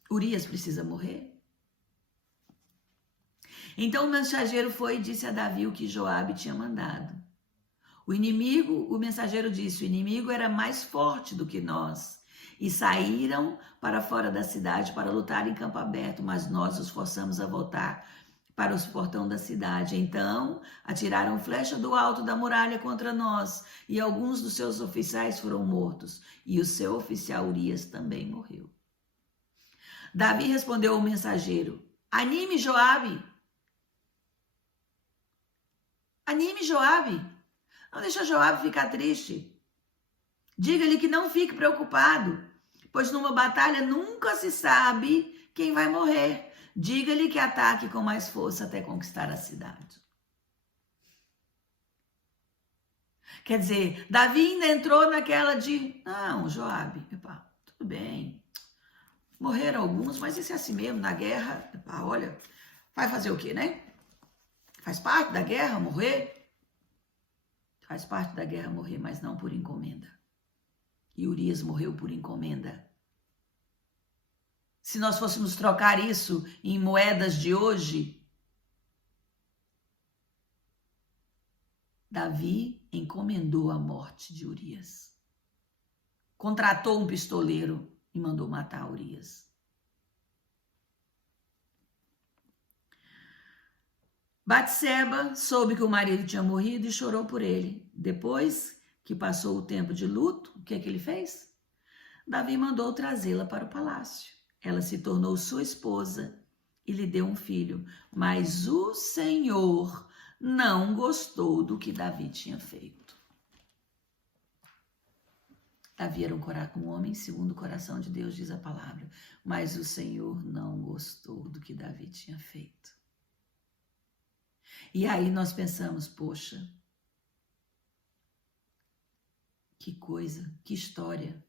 Urias precisa morrer. Então o mensageiro foi e disse a Davi o que Joabe tinha mandado. O mensageiro disse, o inimigo era mais forte do que nós e saíram para fora da cidade para lutar em campo aberto, mas nós os forçamos a voltar para os portões da cidade. Então atiraram flecha do alto da muralha contra nós e alguns dos seus oficiais foram mortos e o seu oficial Urias também morreu. Davi respondeu ao mensageiro, anime Joabe. Anime Joabe. Não deixa Joabe ficar triste. Diga-lhe que não fique preocupado, pois numa batalha nunca se sabe quem vai morrer. Diga-lhe que ataque com mais força até conquistar a cidade. Quer dizer, Davi ainda entrou naquela de, não, Joabe, tudo bem. Morreram alguns, mas isso é assim mesmo, na guerra, olha, vai fazer o quê, né? Faz parte da guerra morrer? Faz parte da guerra morrer, mas não por encomenda. E Urias morreu por encomenda. Se nós fôssemos trocar isso em moedas de hoje, Davi encomendou a morte de Urias. Contratou um pistoleiro e mandou matar Urias. Batseba soube que o marido tinha morrido e chorou por ele. Depois que passou o tempo de luto, o que é que ele fez? Davi mandou trazê-la para o palácio. Ela se tornou sua esposa e lhe deu um filho. Mas o Senhor não gostou do que Davi tinha feito. Davi era um homem segundo o coração de Deus, diz a palavra. Mas o Senhor não gostou do que Davi tinha feito. E aí nós pensamos, poxa, que coisa, que história.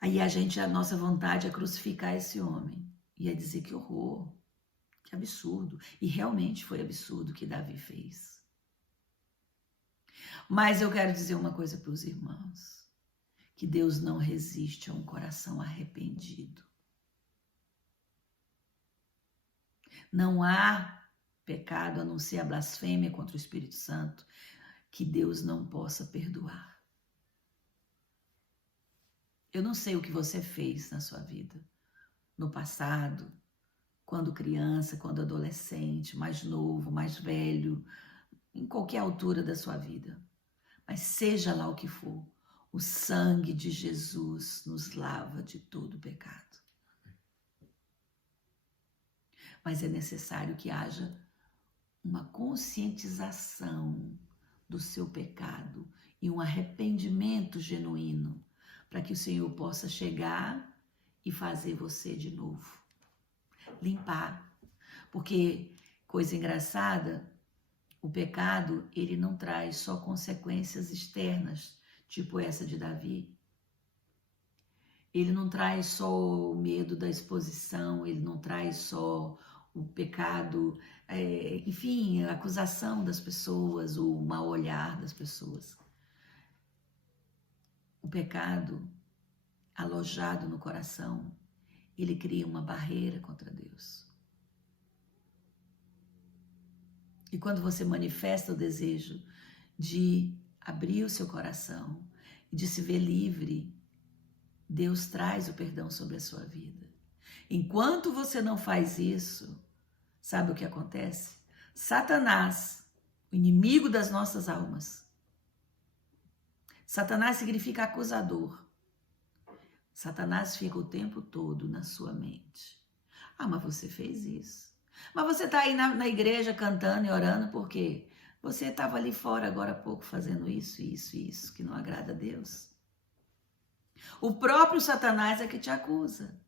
Aí a nossa vontade é crucificar esse homem. E é dizer que horror, que absurdo. E realmente foi absurdo o que Davi fez. Mas eu quero dizer uma coisa para os irmãos. Que Deus não resiste a um coração arrependido. Não há pecado a não ser a blasfêmia contra o Espírito Santo que Deus não possa perdoar. Eu não sei o que você fez na sua vida, no passado, quando criança, quando adolescente, mais novo, mais velho, em qualquer altura da sua vida. Mas seja lá o que for, o sangue de Jesus nos lava de todo pecado. Mas é necessário que haja uma conscientização do seu pecado e um arrependimento genuíno para que o Senhor possa chegar e fazer você de novo. Limpar. Porque, coisa engraçada, o pecado, ele não traz só consequências externas, tipo essa de Davi. Ele não traz só o medo da exposição, ele não traz só o pecado, enfim, a acusação das pessoas, o mau olhar das pessoas. O pecado alojado no coração, ele cria uma barreira contra Deus. E quando você manifesta o desejo de abrir o seu coração e de se ver livre, Deus traz o perdão sobre a sua vida. Enquanto você não faz isso, sabe o que acontece? Satanás, o inimigo das nossas almas. Satanás significa acusador. Satanás fica o tempo todo na sua mente. Ah, mas você fez isso. Mas você está aí na igreja cantando e orando por quê? Você estava ali fora agora há pouco fazendo isso, isso, isso, que não agrada a Deus. O próprio Satanás é que te acusa.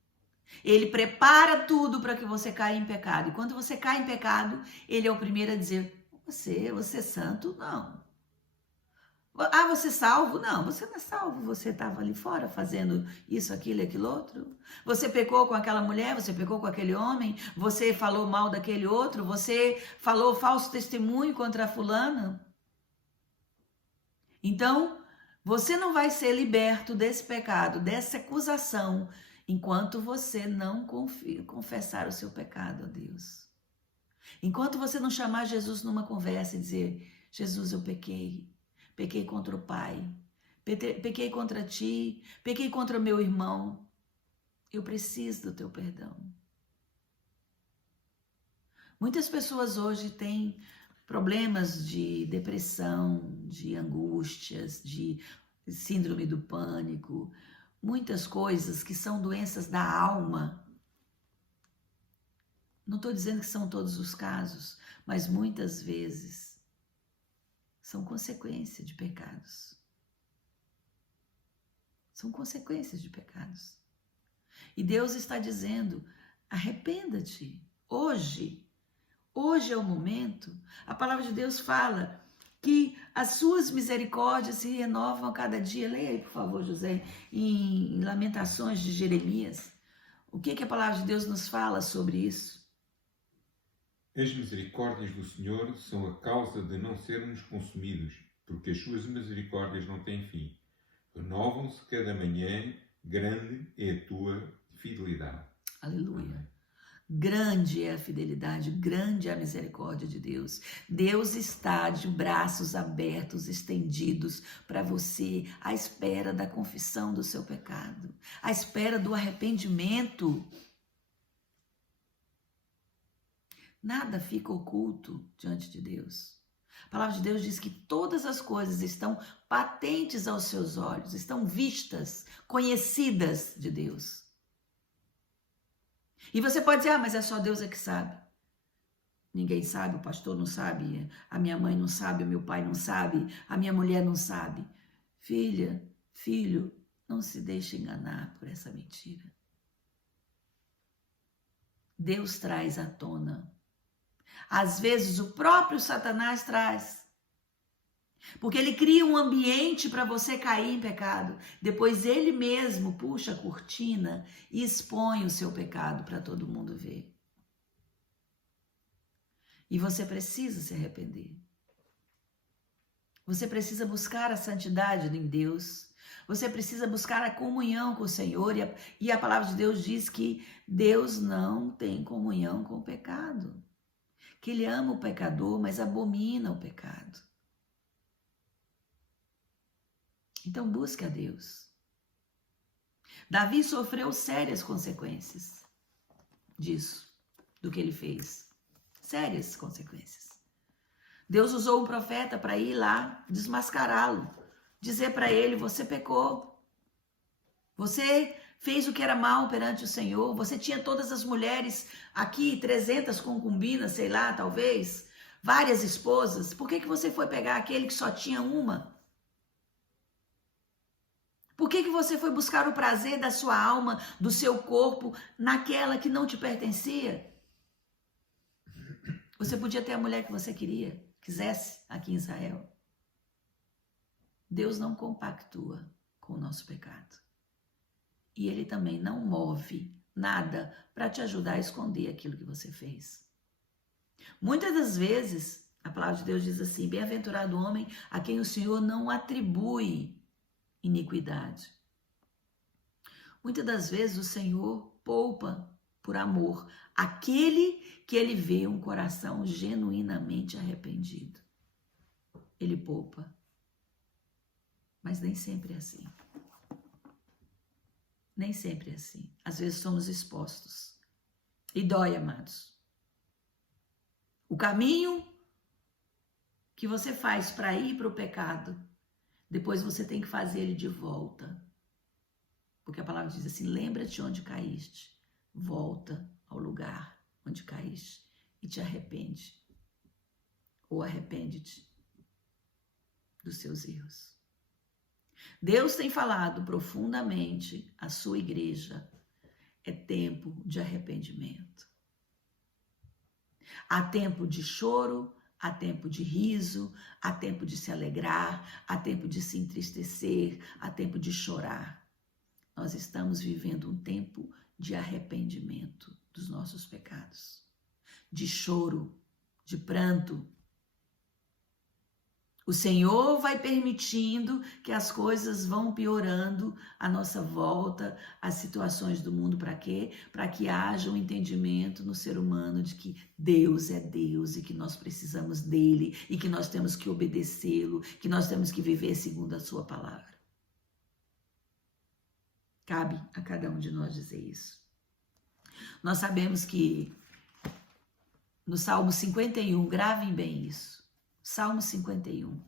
Ele prepara tudo para que você caia em pecado. E quando você cai em pecado, ele é o primeiro a dizer: você é santo? Não. Ah, você é salvo? Não, você não é salvo. Você estava ali fora fazendo isso, aquilo e aquilo outro. Você pecou com aquela mulher, você pecou com aquele homem, você falou mal daquele outro, você falou falso testemunho contra a fulana. Então, você não vai ser liberto desse pecado, dessa acusação, enquanto você não confessar o seu pecado a Deus. Enquanto você não chamar Jesus numa conversa e dizer: Jesus, eu pequei contra o Pai, pequei contra ti, pequei contra o meu irmão, eu preciso do teu perdão. Muitas pessoas hoje têm problemas de depressão, de angústias, de síndrome do pânico, muitas coisas que são doenças da alma. Não estou dizendo que são todos os casos, mas muitas vezes são consequência de pecados. São consequências de pecados. E Deus está dizendo: arrependa-te. Hoje é o momento. A palavra de Deus fala que as suas misericórdias se renovam a cada dia. Leia aí, por favor, José, em Lamentações de Jeremias. O que a palavra de Deus nos fala sobre isso? As misericórdias do Senhor são a causa de não sermos consumidos, porque as suas misericórdias não têm fim. Renovam-se cada manhã, grande é a tua fidelidade. Aleluia. Amém. Grande é a fidelidade, grande é a misericórdia de Deus. Deus está de braços abertos, estendidos para você, à espera da confissão do seu pecado, à espera do arrependimento. Nada fica oculto diante de Deus. A palavra de Deus diz que todas as coisas estão patentes aos seus olhos, estão vistas, conhecidas de Deus. E você pode dizer: ah, mas é só Deus é que sabe. Ninguém sabe, o pastor não sabe, a minha mãe não sabe, o meu pai não sabe, a minha mulher não sabe. Filha, filho, não se deixe enganar por essa mentira. Deus traz à tona. Às vezes o próprio Satanás traz. Porque ele cria um ambiente para você cair em pecado. Depois ele mesmo puxa a cortina e expõe o seu pecado para todo mundo ver. E você precisa se arrepender. Você precisa buscar a santidade em Deus. Você precisa buscar a comunhão com o Senhor. E a palavra de Deus diz que Deus não tem comunhão com o pecado. Que ele ama o pecador, mas abomina o pecado. Então busque a Deus. Davi sofreu sérias consequências disso, do que ele fez. Sérias consequências. Deus usou um profeta para ir lá desmascará-lo, dizer para ele: você pecou. Você fez o que era mal perante o Senhor. Você tinha todas as mulheres aqui, 300 concubinas, sei lá, talvez, várias esposas. Por que você foi pegar aquele que só tinha uma? Por que você foi buscar o prazer da sua alma, do seu corpo, naquela que não te pertencia? Você podia ter a mulher que você quisesse aqui em Israel. Deus não compactua com o nosso pecado. E ele também não move nada para te ajudar a esconder aquilo que você fez. Muitas das vezes, a palavra de Deus diz assim: bem-aventurado o homem a quem o Senhor não atribui iniquidade. Muitas das vezes o Senhor poupa por amor aquele que ele vê um coração genuinamente arrependido. Ele poupa. Mas nem sempre é assim. Nem sempre é assim. Às vezes somos expostos. E dói, amados. O caminho que você faz para ir para o pecado, depois você tem que fazer ele de volta. Porque a palavra diz assim: lembra-te onde caíste, volta ao lugar onde caíste e te arrepende. ou arrepende-te dos seus erros. Deus tem falado profundamente à sua igreja. É tempo de arrependimento. Há tempo de choro, há tempo de riso, há tempo de se alegrar, há tempo de se entristecer, há tempo de chorar. Nós estamos vivendo um tempo de arrependimento dos nossos pecados, de choro, de pranto. O Senhor vai permitindo que as coisas vão piorando à nossa volta, as situações do mundo, para quê? Para que haja um entendimento no ser humano de que Deus é Deus e que nós precisamos dele e que nós temos que obedecê-lo, que nós temos que viver segundo a sua palavra. Cabe a cada um de nós dizer isso. Nós sabemos que no Salmo 51, gravem bem isso, Salmo 51.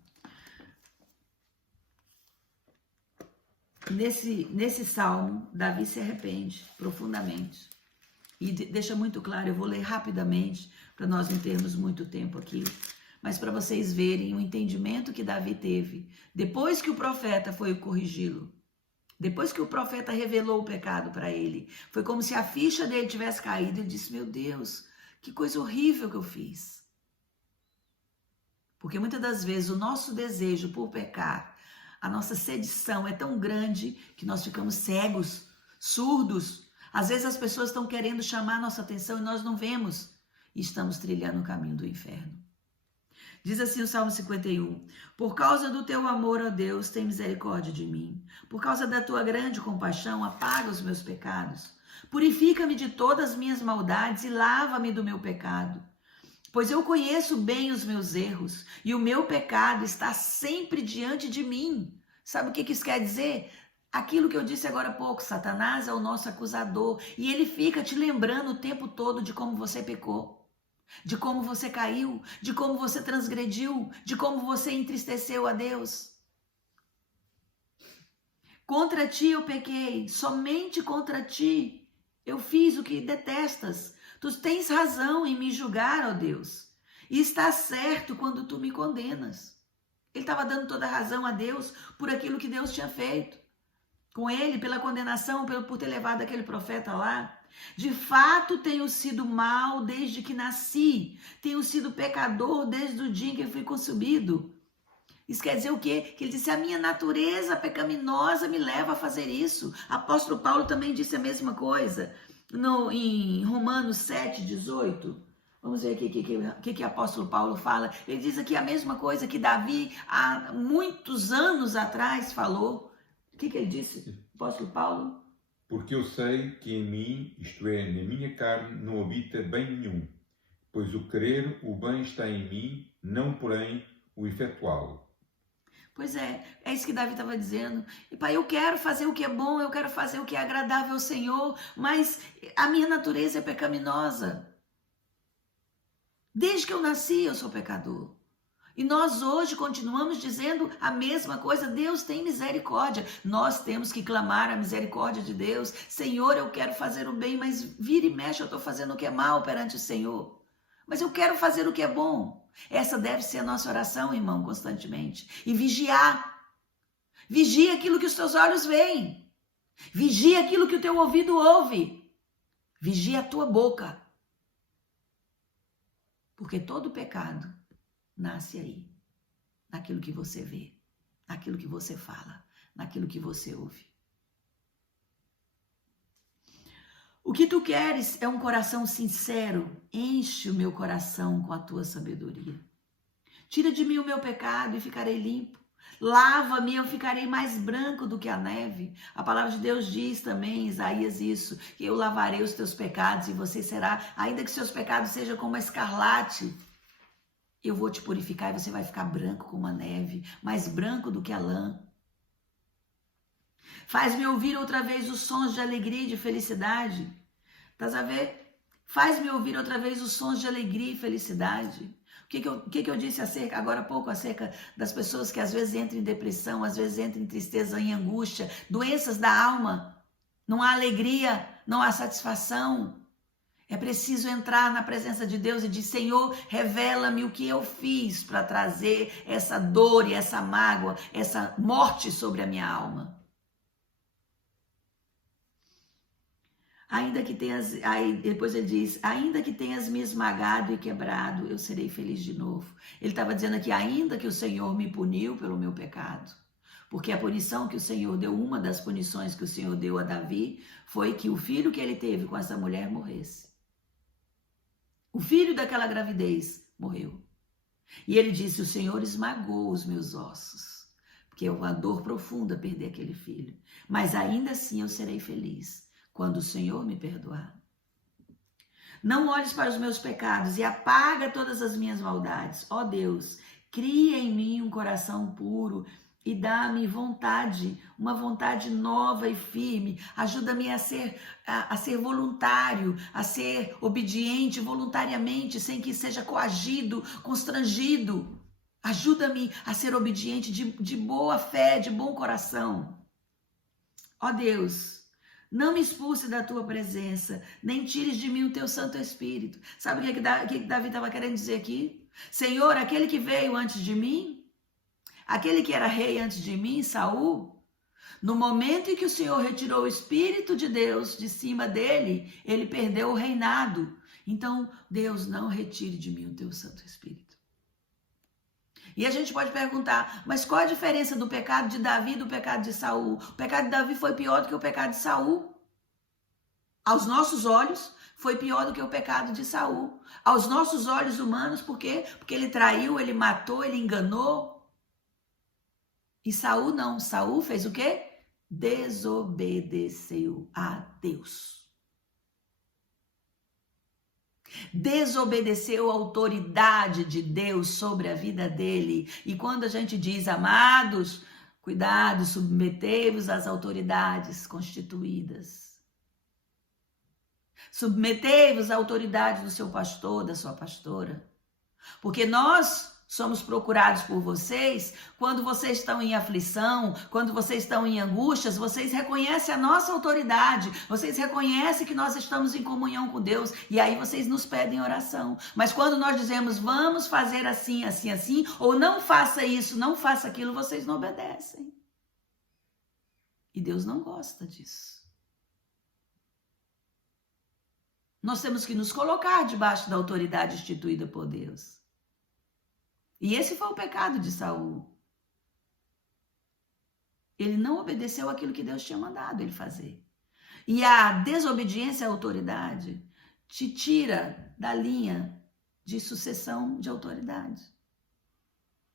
Nesse salmo, Davi se arrepende profundamente. E deixa muito claro, eu vou ler rapidamente, para nós não termos muito tempo aqui, mas para vocês verem o entendimento que Davi teve, depois que o profeta foi corrigi-lo, depois que o profeta revelou o pecado para ele, foi como se a ficha dele tivesse caído, ele disse, meu Deus, que coisa horrível que eu fiz. Porque muitas das vezes o nosso desejo por pecar, a nossa sedição é tão grande que nós ficamos cegos, surdos. Às vezes as pessoas estão querendo chamar a nossa atenção e nós não vemos. E estamos trilhando o caminho do inferno. Diz assim o Salmo 51. Por causa do teu amor, ó Deus, tem misericórdia de mim. Por causa da tua grande compaixão, apaga os meus pecados. Purifica-me de todas as minhas maldades e lava-me do meu pecado. Pois eu conheço bem os meus erros e o meu pecado está sempre diante de mim. Sabe o que isso quer dizer? Aquilo que eu disse agora há pouco, Satanás é o nosso acusador e ele fica te lembrando o tempo todo de como você pecou, de como você caiu, de como você transgrediu, de como você entristeceu a Deus. Contra ti eu pequei, somente contra ti eu fiz o que detestas. Tu tens razão em me julgar, ó Deus, e está certo quando tu me condenas. Ele estava dando toda a razão a Deus por aquilo que Deus tinha feito com ele, pela condenação, por ter levado aquele profeta lá. De fato, tenho sido mal desde que nasci, tenho sido pecador desde o dia em que fui concebido. Isso quer dizer o quê? Que ele disse, a minha natureza pecaminosa me leva a fazer isso. Apóstolo Paulo também disse a mesma coisa. Em Romanos 7, 18, vamos ver o que o apóstolo Paulo fala. Ele diz aqui a mesma coisa que Davi há muitos anos atrás falou. O que ele disse, apóstolo Paulo? Porque eu sei que em mim, isto é, na minha carne, não habita bem nenhum, pois o querer, o bem está em mim, não porém o efetuá-lo. Pois é isso que Davi estava dizendo. E pai, eu quero fazer o que é bom, eu quero fazer o que é agradável ao Senhor, mas a minha natureza é pecaminosa. Desde que eu nasci, eu sou pecador. E nós hoje continuamos dizendo a mesma coisa, Deus tem misericórdia. Nós temos que clamar a misericórdia de Deus. Senhor, eu quero fazer o bem, mas vira e mexe, eu estou fazendo o que é mal perante o Senhor. Mas eu quero fazer o que é bom. Essa deve ser a nossa oração, irmão, constantemente. E vigiar. Vigia aquilo que os teus olhos veem. Vigia aquilo que o teu ouvido ouve. Vigia a tua boca. Porque todo pecado nasce aí. Naquilo que você vê. Naquilo que você fala. Naquilo que você ouve. O que tu queres é um coração sincero. Enche o meu coração com a tua sabedoria. Tira de mim o meu pecado e ficarei limpo. Lava-me e eu ficarei mais branco do que a neve. A palavra de Deus diz também, Isaías, isso, que eu lavarei os teus pecados e você será, ainda que seus pecados sejam como a escarlate, eu vou te purificar e você vai ficar branco como a neve, mais branco do que a lã. Faz-me ouvir outra vez os sons de alegria e de felicidade. Estás a ver? Faz-me ouvir outra vez os sons de alegria e felicidade. O que eu disse agora há pouco acerca das pessoas que às vezes entram em depressão, às vezes entram em tristeza, em angústia, doenças da alma. Não há alegria, não há satisfação. É preciso entrar na presença de Deus e dizer: Senhor, revela-me o que eu fiz para trazer essa dor e essa mágoa, essa morte sobre a minha alma. Ainda que tenhas, aí depois ele diz, ainda que tenhas me esmagado e quebrado, eu serei feliz de novo. Ele estava dizendo aqui, ainda que o Senhor me puniu pelo meu pecado, porque a punição que o Senhor deu, uma das punições que o Senhor deu a Davi, foi que o filho que ele teve com essa mulher morresse. O filho daquela gravidez morreu. E ele disse, o Senhor esmagou os meus ossos, porque é uma dor profunda perder aquele filho. Mas ainda assim eu serei feliz quando o Senhor me perdoar. Não olhes para os meus pecados e apaga todas as minhas maldades. Ó Deus, cria em mim um coração puro e dá-me vontade, uma vontade nova e firme. Ajuda-me a ser voluntário, a ser obediente voluntariamente, sem que seja coagido, constrangido. Ajuda-me a ser obediente de boa fé, de bom coração. Ó Deus, não me expulse da tua presença, nem tires de mim o teu Santo Espírito. Sabe o que Davi estava querendo dizer aqui? Senhor, aquele que veio antes de mim, aquele que era rei antes de mim, Saul, no momento em que o Senhor retirou o Espírito de Deus de cima dele, ele perdeu o reinado. Então, Deus, não retire de mim o teu Santo Espírito. E a gente pode perguntar, mas qual a diferença do pecado de Davi e do pecado de Saul? O pecado de Davi foi pior do que o pecado de Saul. Aos nossos olhos, foi pior do que o pecado de Saul. Aos nossos olhos humanos, por quê? Porque ele traiu, ele matou, ele enganou. E Saul não. Saul fez o quê? Desobedeceu a Deus. Desobedeceu a autoridade de Deus sobre a vida dele. E quando a gente diz, amados, cuidado, submetei-vos às autoridades constituídas. Submetei-vos à autoridade do seu pastor, da sua pastora. Porque nós somos procurados por vocês quando vocês estão em aflição, quando vocês estão em angústias, vocês reconhecem a nossa autoridade, vocês reconhecem que nós estamos em comunhão com Deus e aí vocês nos pedem oração. Mas quando nós dizemos vamos fazer assim, assim, assim, ou não faça isso, não faça aquilo, vocês não obedecem. E Deus não gosta disso. Nós temos que nos colocar debaixo da autoridade instituída por Deus. E esse foi o pecado de Saul. Ele não obedeceu aquilo que Deus tinha mandado ele fazer. E a desobediência à autoridade te tira da linha de sucessão de autoridade.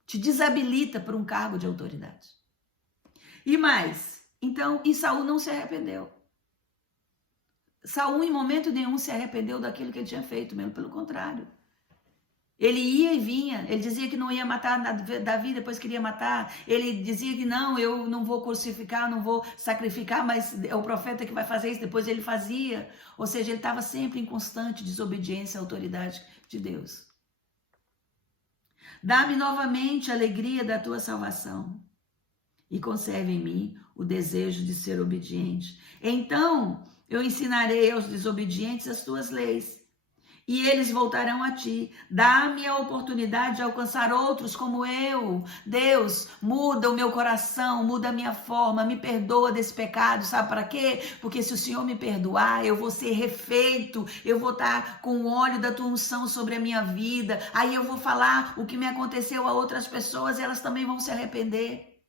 Te desabilita para um cargo de autoridade. E mais, então, Saul não se arrependeu. Saul em momento nenhum se arrependeu daquilo que ele tinha feito, mesmo pelo contrário. Ele ia e vinha, ele dizia que não ia matar Davi, depois queria matar. Ele dizia que não, eu não vou crucificar, não vou sacrificar, mas é o profeta que vai fazer isso, depois ele fazia. Ou seja, ele estava sempre em constante desobediência à autoridade de Deus. Dá-me novamente a alegria da tua salvação e conserve em mim o desejo de ser obediente. Então eu ensinarei aos desobedientes as tuas leis. E eles voltarão a ti. Dá-me a oportunidade de alcançar outros como eu. Deus, muda o meu coração, muda a minha forma, me perdoa desse pecado. Sabe para quê? Porque se o Senhor me perdoar, eu vou ser refeito, eu vou estar com o óleo da tua unção sobre a minha vida. Aí eu vou falar o que me aconteceu a outras pessoas e elas também vão se arrepender.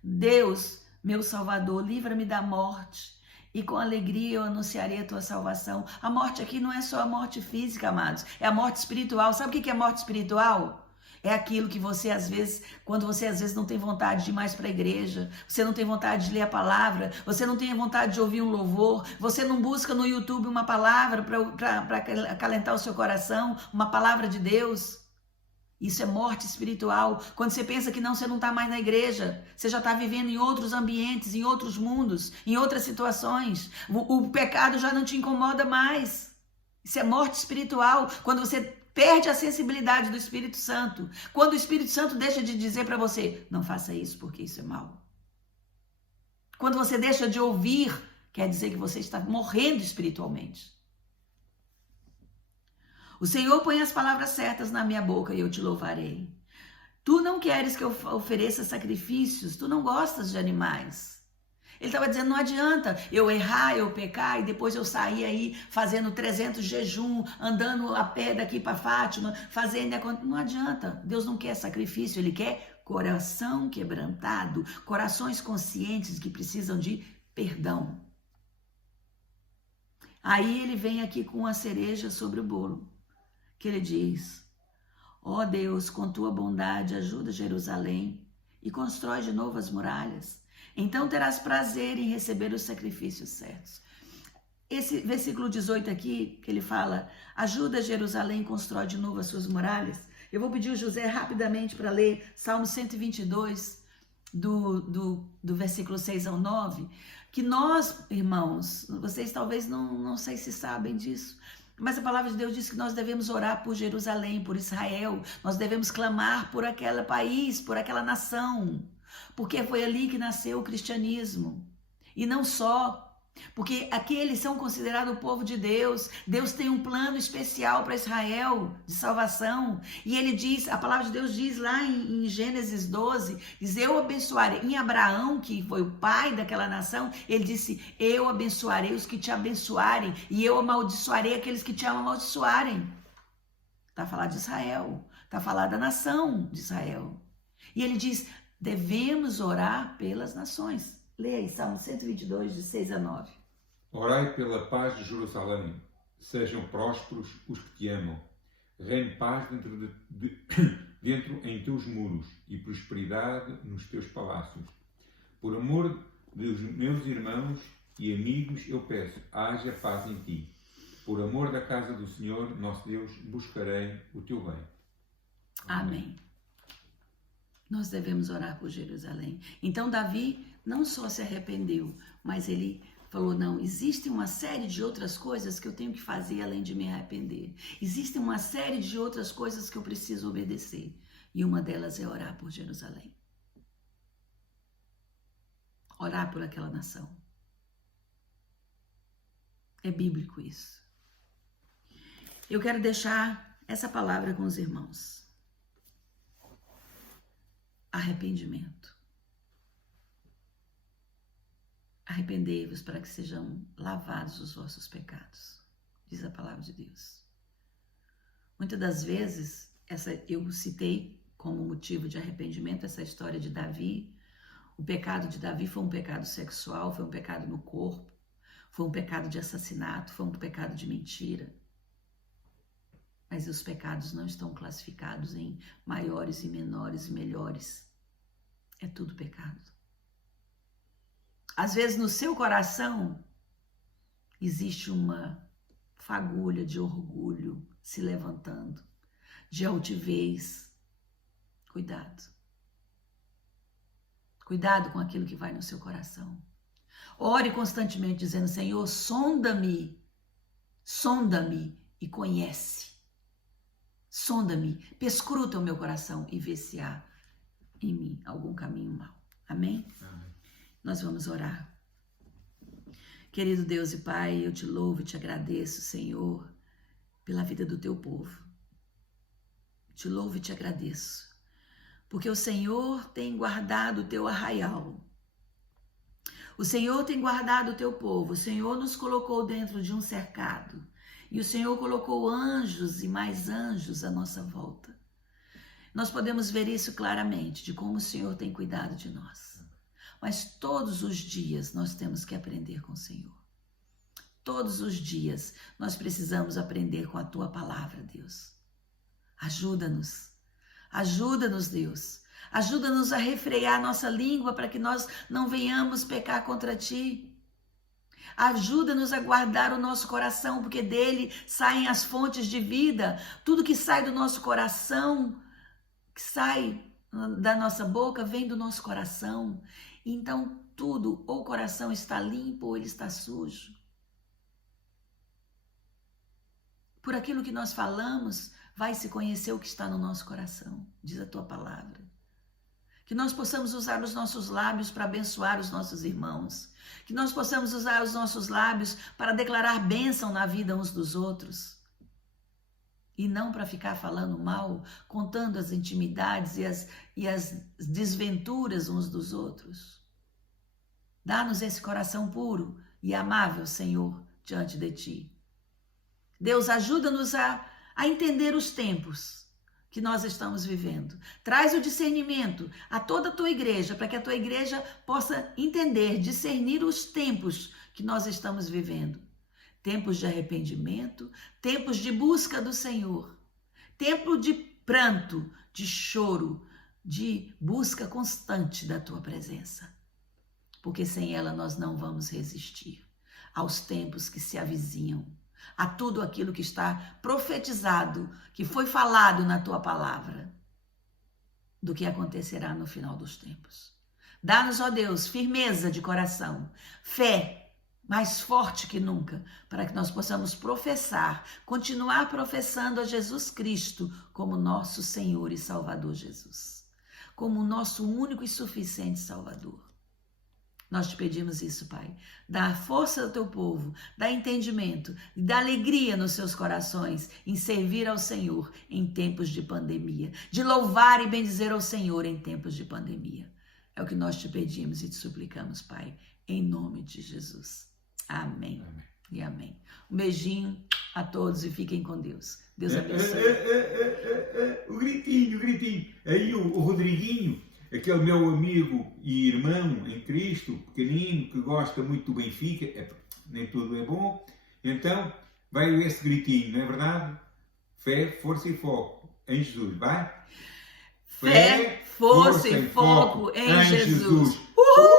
Deus, meu Salvador, livra-me da morte. E com alegria eu anunciarei a tua salvação. A morte aqui não é só a morte física, amados. É a morte espiritual. Sabe o que é morte espiritual? É aquilo que você às vezes, quando você às vezes não tem vontade de ir mais para a igreja, você não tem vontade de ler a palavra, você não tem vontade de ouvir um louvor, você não busca no YouTube uma palavra para acalentar o seu coração, uma palavra de Deus. Isso é morte espiritual. Quando você pensa que não, você não está mais na igreja. Você já está vivendo em outros ambientes, em outros mundos, em outras situações. O pecado já não te incomoda mais. Isso é morte espiritual. Quando você perde a sensibilidade do Espírito Santo. Quando o Espírito Santo deixa de dizer para você, não faça isso porque isso é mal. Quando você deixa de ouvir, quer dizer que você está morrendo espiritualmente. O Senhor põe as palavras certas na minha boca e eu te louvarei. Tu não queres que eu ofereça sacrifícios, tu não gostas de animais. Ele estava dizendo, não adianta eu errar, eu pecar e depois eu sair aí fazendo 300 jejum, andando a pé daqui para Fátima, fazendo... Não adianta, Deus não quer sacrifício, Ele quer coração quebrantado, corações conscientes que precisam de perdão. Aí ele vem aqui com a cereja sobre o bolo, que ele diz, ó Deus, com tua bondade ajuda Jerusalém e constrói de novo as muralhas. Então terás prazer em receber os sacrifícios certos. Esse versículo 18 aqui, que ele fala, ajuda Jerusalém, constrói de novo as suas muralhas. Eu vou pedir o José rapidamente para ler Salmo 122, do versículo 6 ao 9, que nós, irmãos, vocês talvez não sei se sabem disso, mas a palavra de Deus diz que nós devemos orar por Jerusalém, por Israel, nós devemos clamar por aquele país, por aquela nação, porque foi ali que nasceu o cristianismo. E não só, porque aqueles são considerados o povo de Deus. Deus tem um plano especial para Israel de salvação. E ele diz, a palavra de Deus diz lá em Gênesis 12, diz, eu abençoarei. Em Abraão, que foi o pai daquela nação, ele disse, eu abençoarei os que te abençoarem e eu amaldiçoarei aqueles que te amaldiçoarem. Está a falar de Israel, está a falar da nação de Israel. E ele diz, devemos orar pelas nações. Leia aí, Salmo 122, de 6 a 9. Orai pela paz de Jerusalém. Sejam prósperos os que te amam. Reine paz dentro em teus muros e prosperidade nos teus palácios. Por amor dos meus irmãos e amigos, eu peço, haja paz em ti. Por amor da casa do Senhor, nosso Deus, buscarei o teu bem. Amém. Nós devemos orar por Jerusalém. Então Davi não só se arrependeu, mas ele falou, não, existe uma série de outras coisas que eu tenho que fazer além de me arrepender. Existe uma série de outras coisas que eu preciso obedecer. E uma delas é orar por Jerusalém. Orar por aquela nação. É bíblico isso. Eu quero deixar essa palavra com os irmãos. Arrependimento. Arrependei-vos para que sejam lavados os vossos pecados, diz a palavra de Deus. Muitas das vezes, eu citei como motivo de arrependimento essa história de Davi. O pecado de Davi foi um pecado sexual, foi um pecado no corpo, foi um pecado de assassinato, foi um pecado de mentira. Mas os pecados não estão classificados em maiores e menores e melhores. É tudo pecado. Às vezes no seu coração existe uma fagulha de orgulho se levantando, de altivez. Cuidado. Cuidado com aquilo que vai no seu coração. Ore constantemente dizendo, Senhor, sonda-me e conhece. Sonda-me, perscruta o meu coração e vê se há em mim algum caminho mau. Amém? Amém. Nós vamos orar. Querido Deus e Pai, eu te louvo e te agradeço, Senhor, pela vida do teu povo. Te louvo e te agradeço, porque o Senhor tem guardado o teu arraial. O Senhor tem guardado o teu povo. O Senhor nos colocou dentro de um cercado. E o Senhor colocou anjos e mais anjos à nossa volta. Nós podemos ver isso claramente, de como o Senhor tem cuidado de nós. Mas todos os dias nós temos que aprender com o Senhor. Todos os dias nós precisamos aprender com a Tua palavra, Deus. Ajuda-nos. Ajuda-nos, Deus. Ajuda-nos a refrear nossa língua para que nós não venhamos pecar contra Ti. Ajuda-nos a guardar o nosso coração, porque dele saem as fontes de vida. Tudo que sai do nosso coração, que sai da nossa boca, vem do nosso coração. Então, tudo, ou o coração está limpo ou ele está sujo. Por aquilo que nós falamos, vai se conhecer o que está no nosso coração, diz a Tua palavra. Que nós possamos usar os nossos lábios para abençoar os nossos irmãos. Que nós possamos usar os nossos lábios para declarar bênção na vida uns dos outros. e não para ficar falando mal, contando as intimidades e as desventuras uns dos outros. Dá-nos esse coração puro e amável, Senhor, diante de Ti. Deus, ajuda-nos a entender os tempos que nós estamos vivendo. Traz o discernimento a toda a Tua igreja, para que a Tua igreja possa entender, discernir os tempos que nós estamos vivendo. Tempos de arrependimento, tempos de busca do Senhor, tempo de pranto, de choro, de busca constante da Tua presença. Porque sem ela nós não vamos resistir aos tempos que se avizinham, a tudo aquilo que está profetizado, que foi falado na Tua palavra, do que acontecerá no final dos tempos. Dá-nos, ó Deus, firmeza de coração, fé, mais forte que nunca, para que nós possamos professar, continuar professando a Jesus Cristo como nosso Senhor e Salvador Jesus, como o nosso único e suficiente Salvador. Nós te pedimos isso, Pai. Dá força ao Teu povo, dá entendimento, dá alegria nos seus corações em servir ao Senhor em tempos de pandemia, de louvar e bendizer ao Senhor em tempos de pandemia. É o que nós te pedimos e te suplicamos, Pai, em nome de Jesus. Amém. Amém. E amém. Um beijinho a todos e fiquem com Deus. Deus abençoe. O gritinho. Aí o Rodriguinho, aquele meu amigo e irmão em Cristo, pequenino, que gosta muito do Benfica, nem tudo é bom, então vai esse gritinho, não é verdade? Fé, força e foco em Jesus, vai? Fé, força e foco em Jesus. Uhul!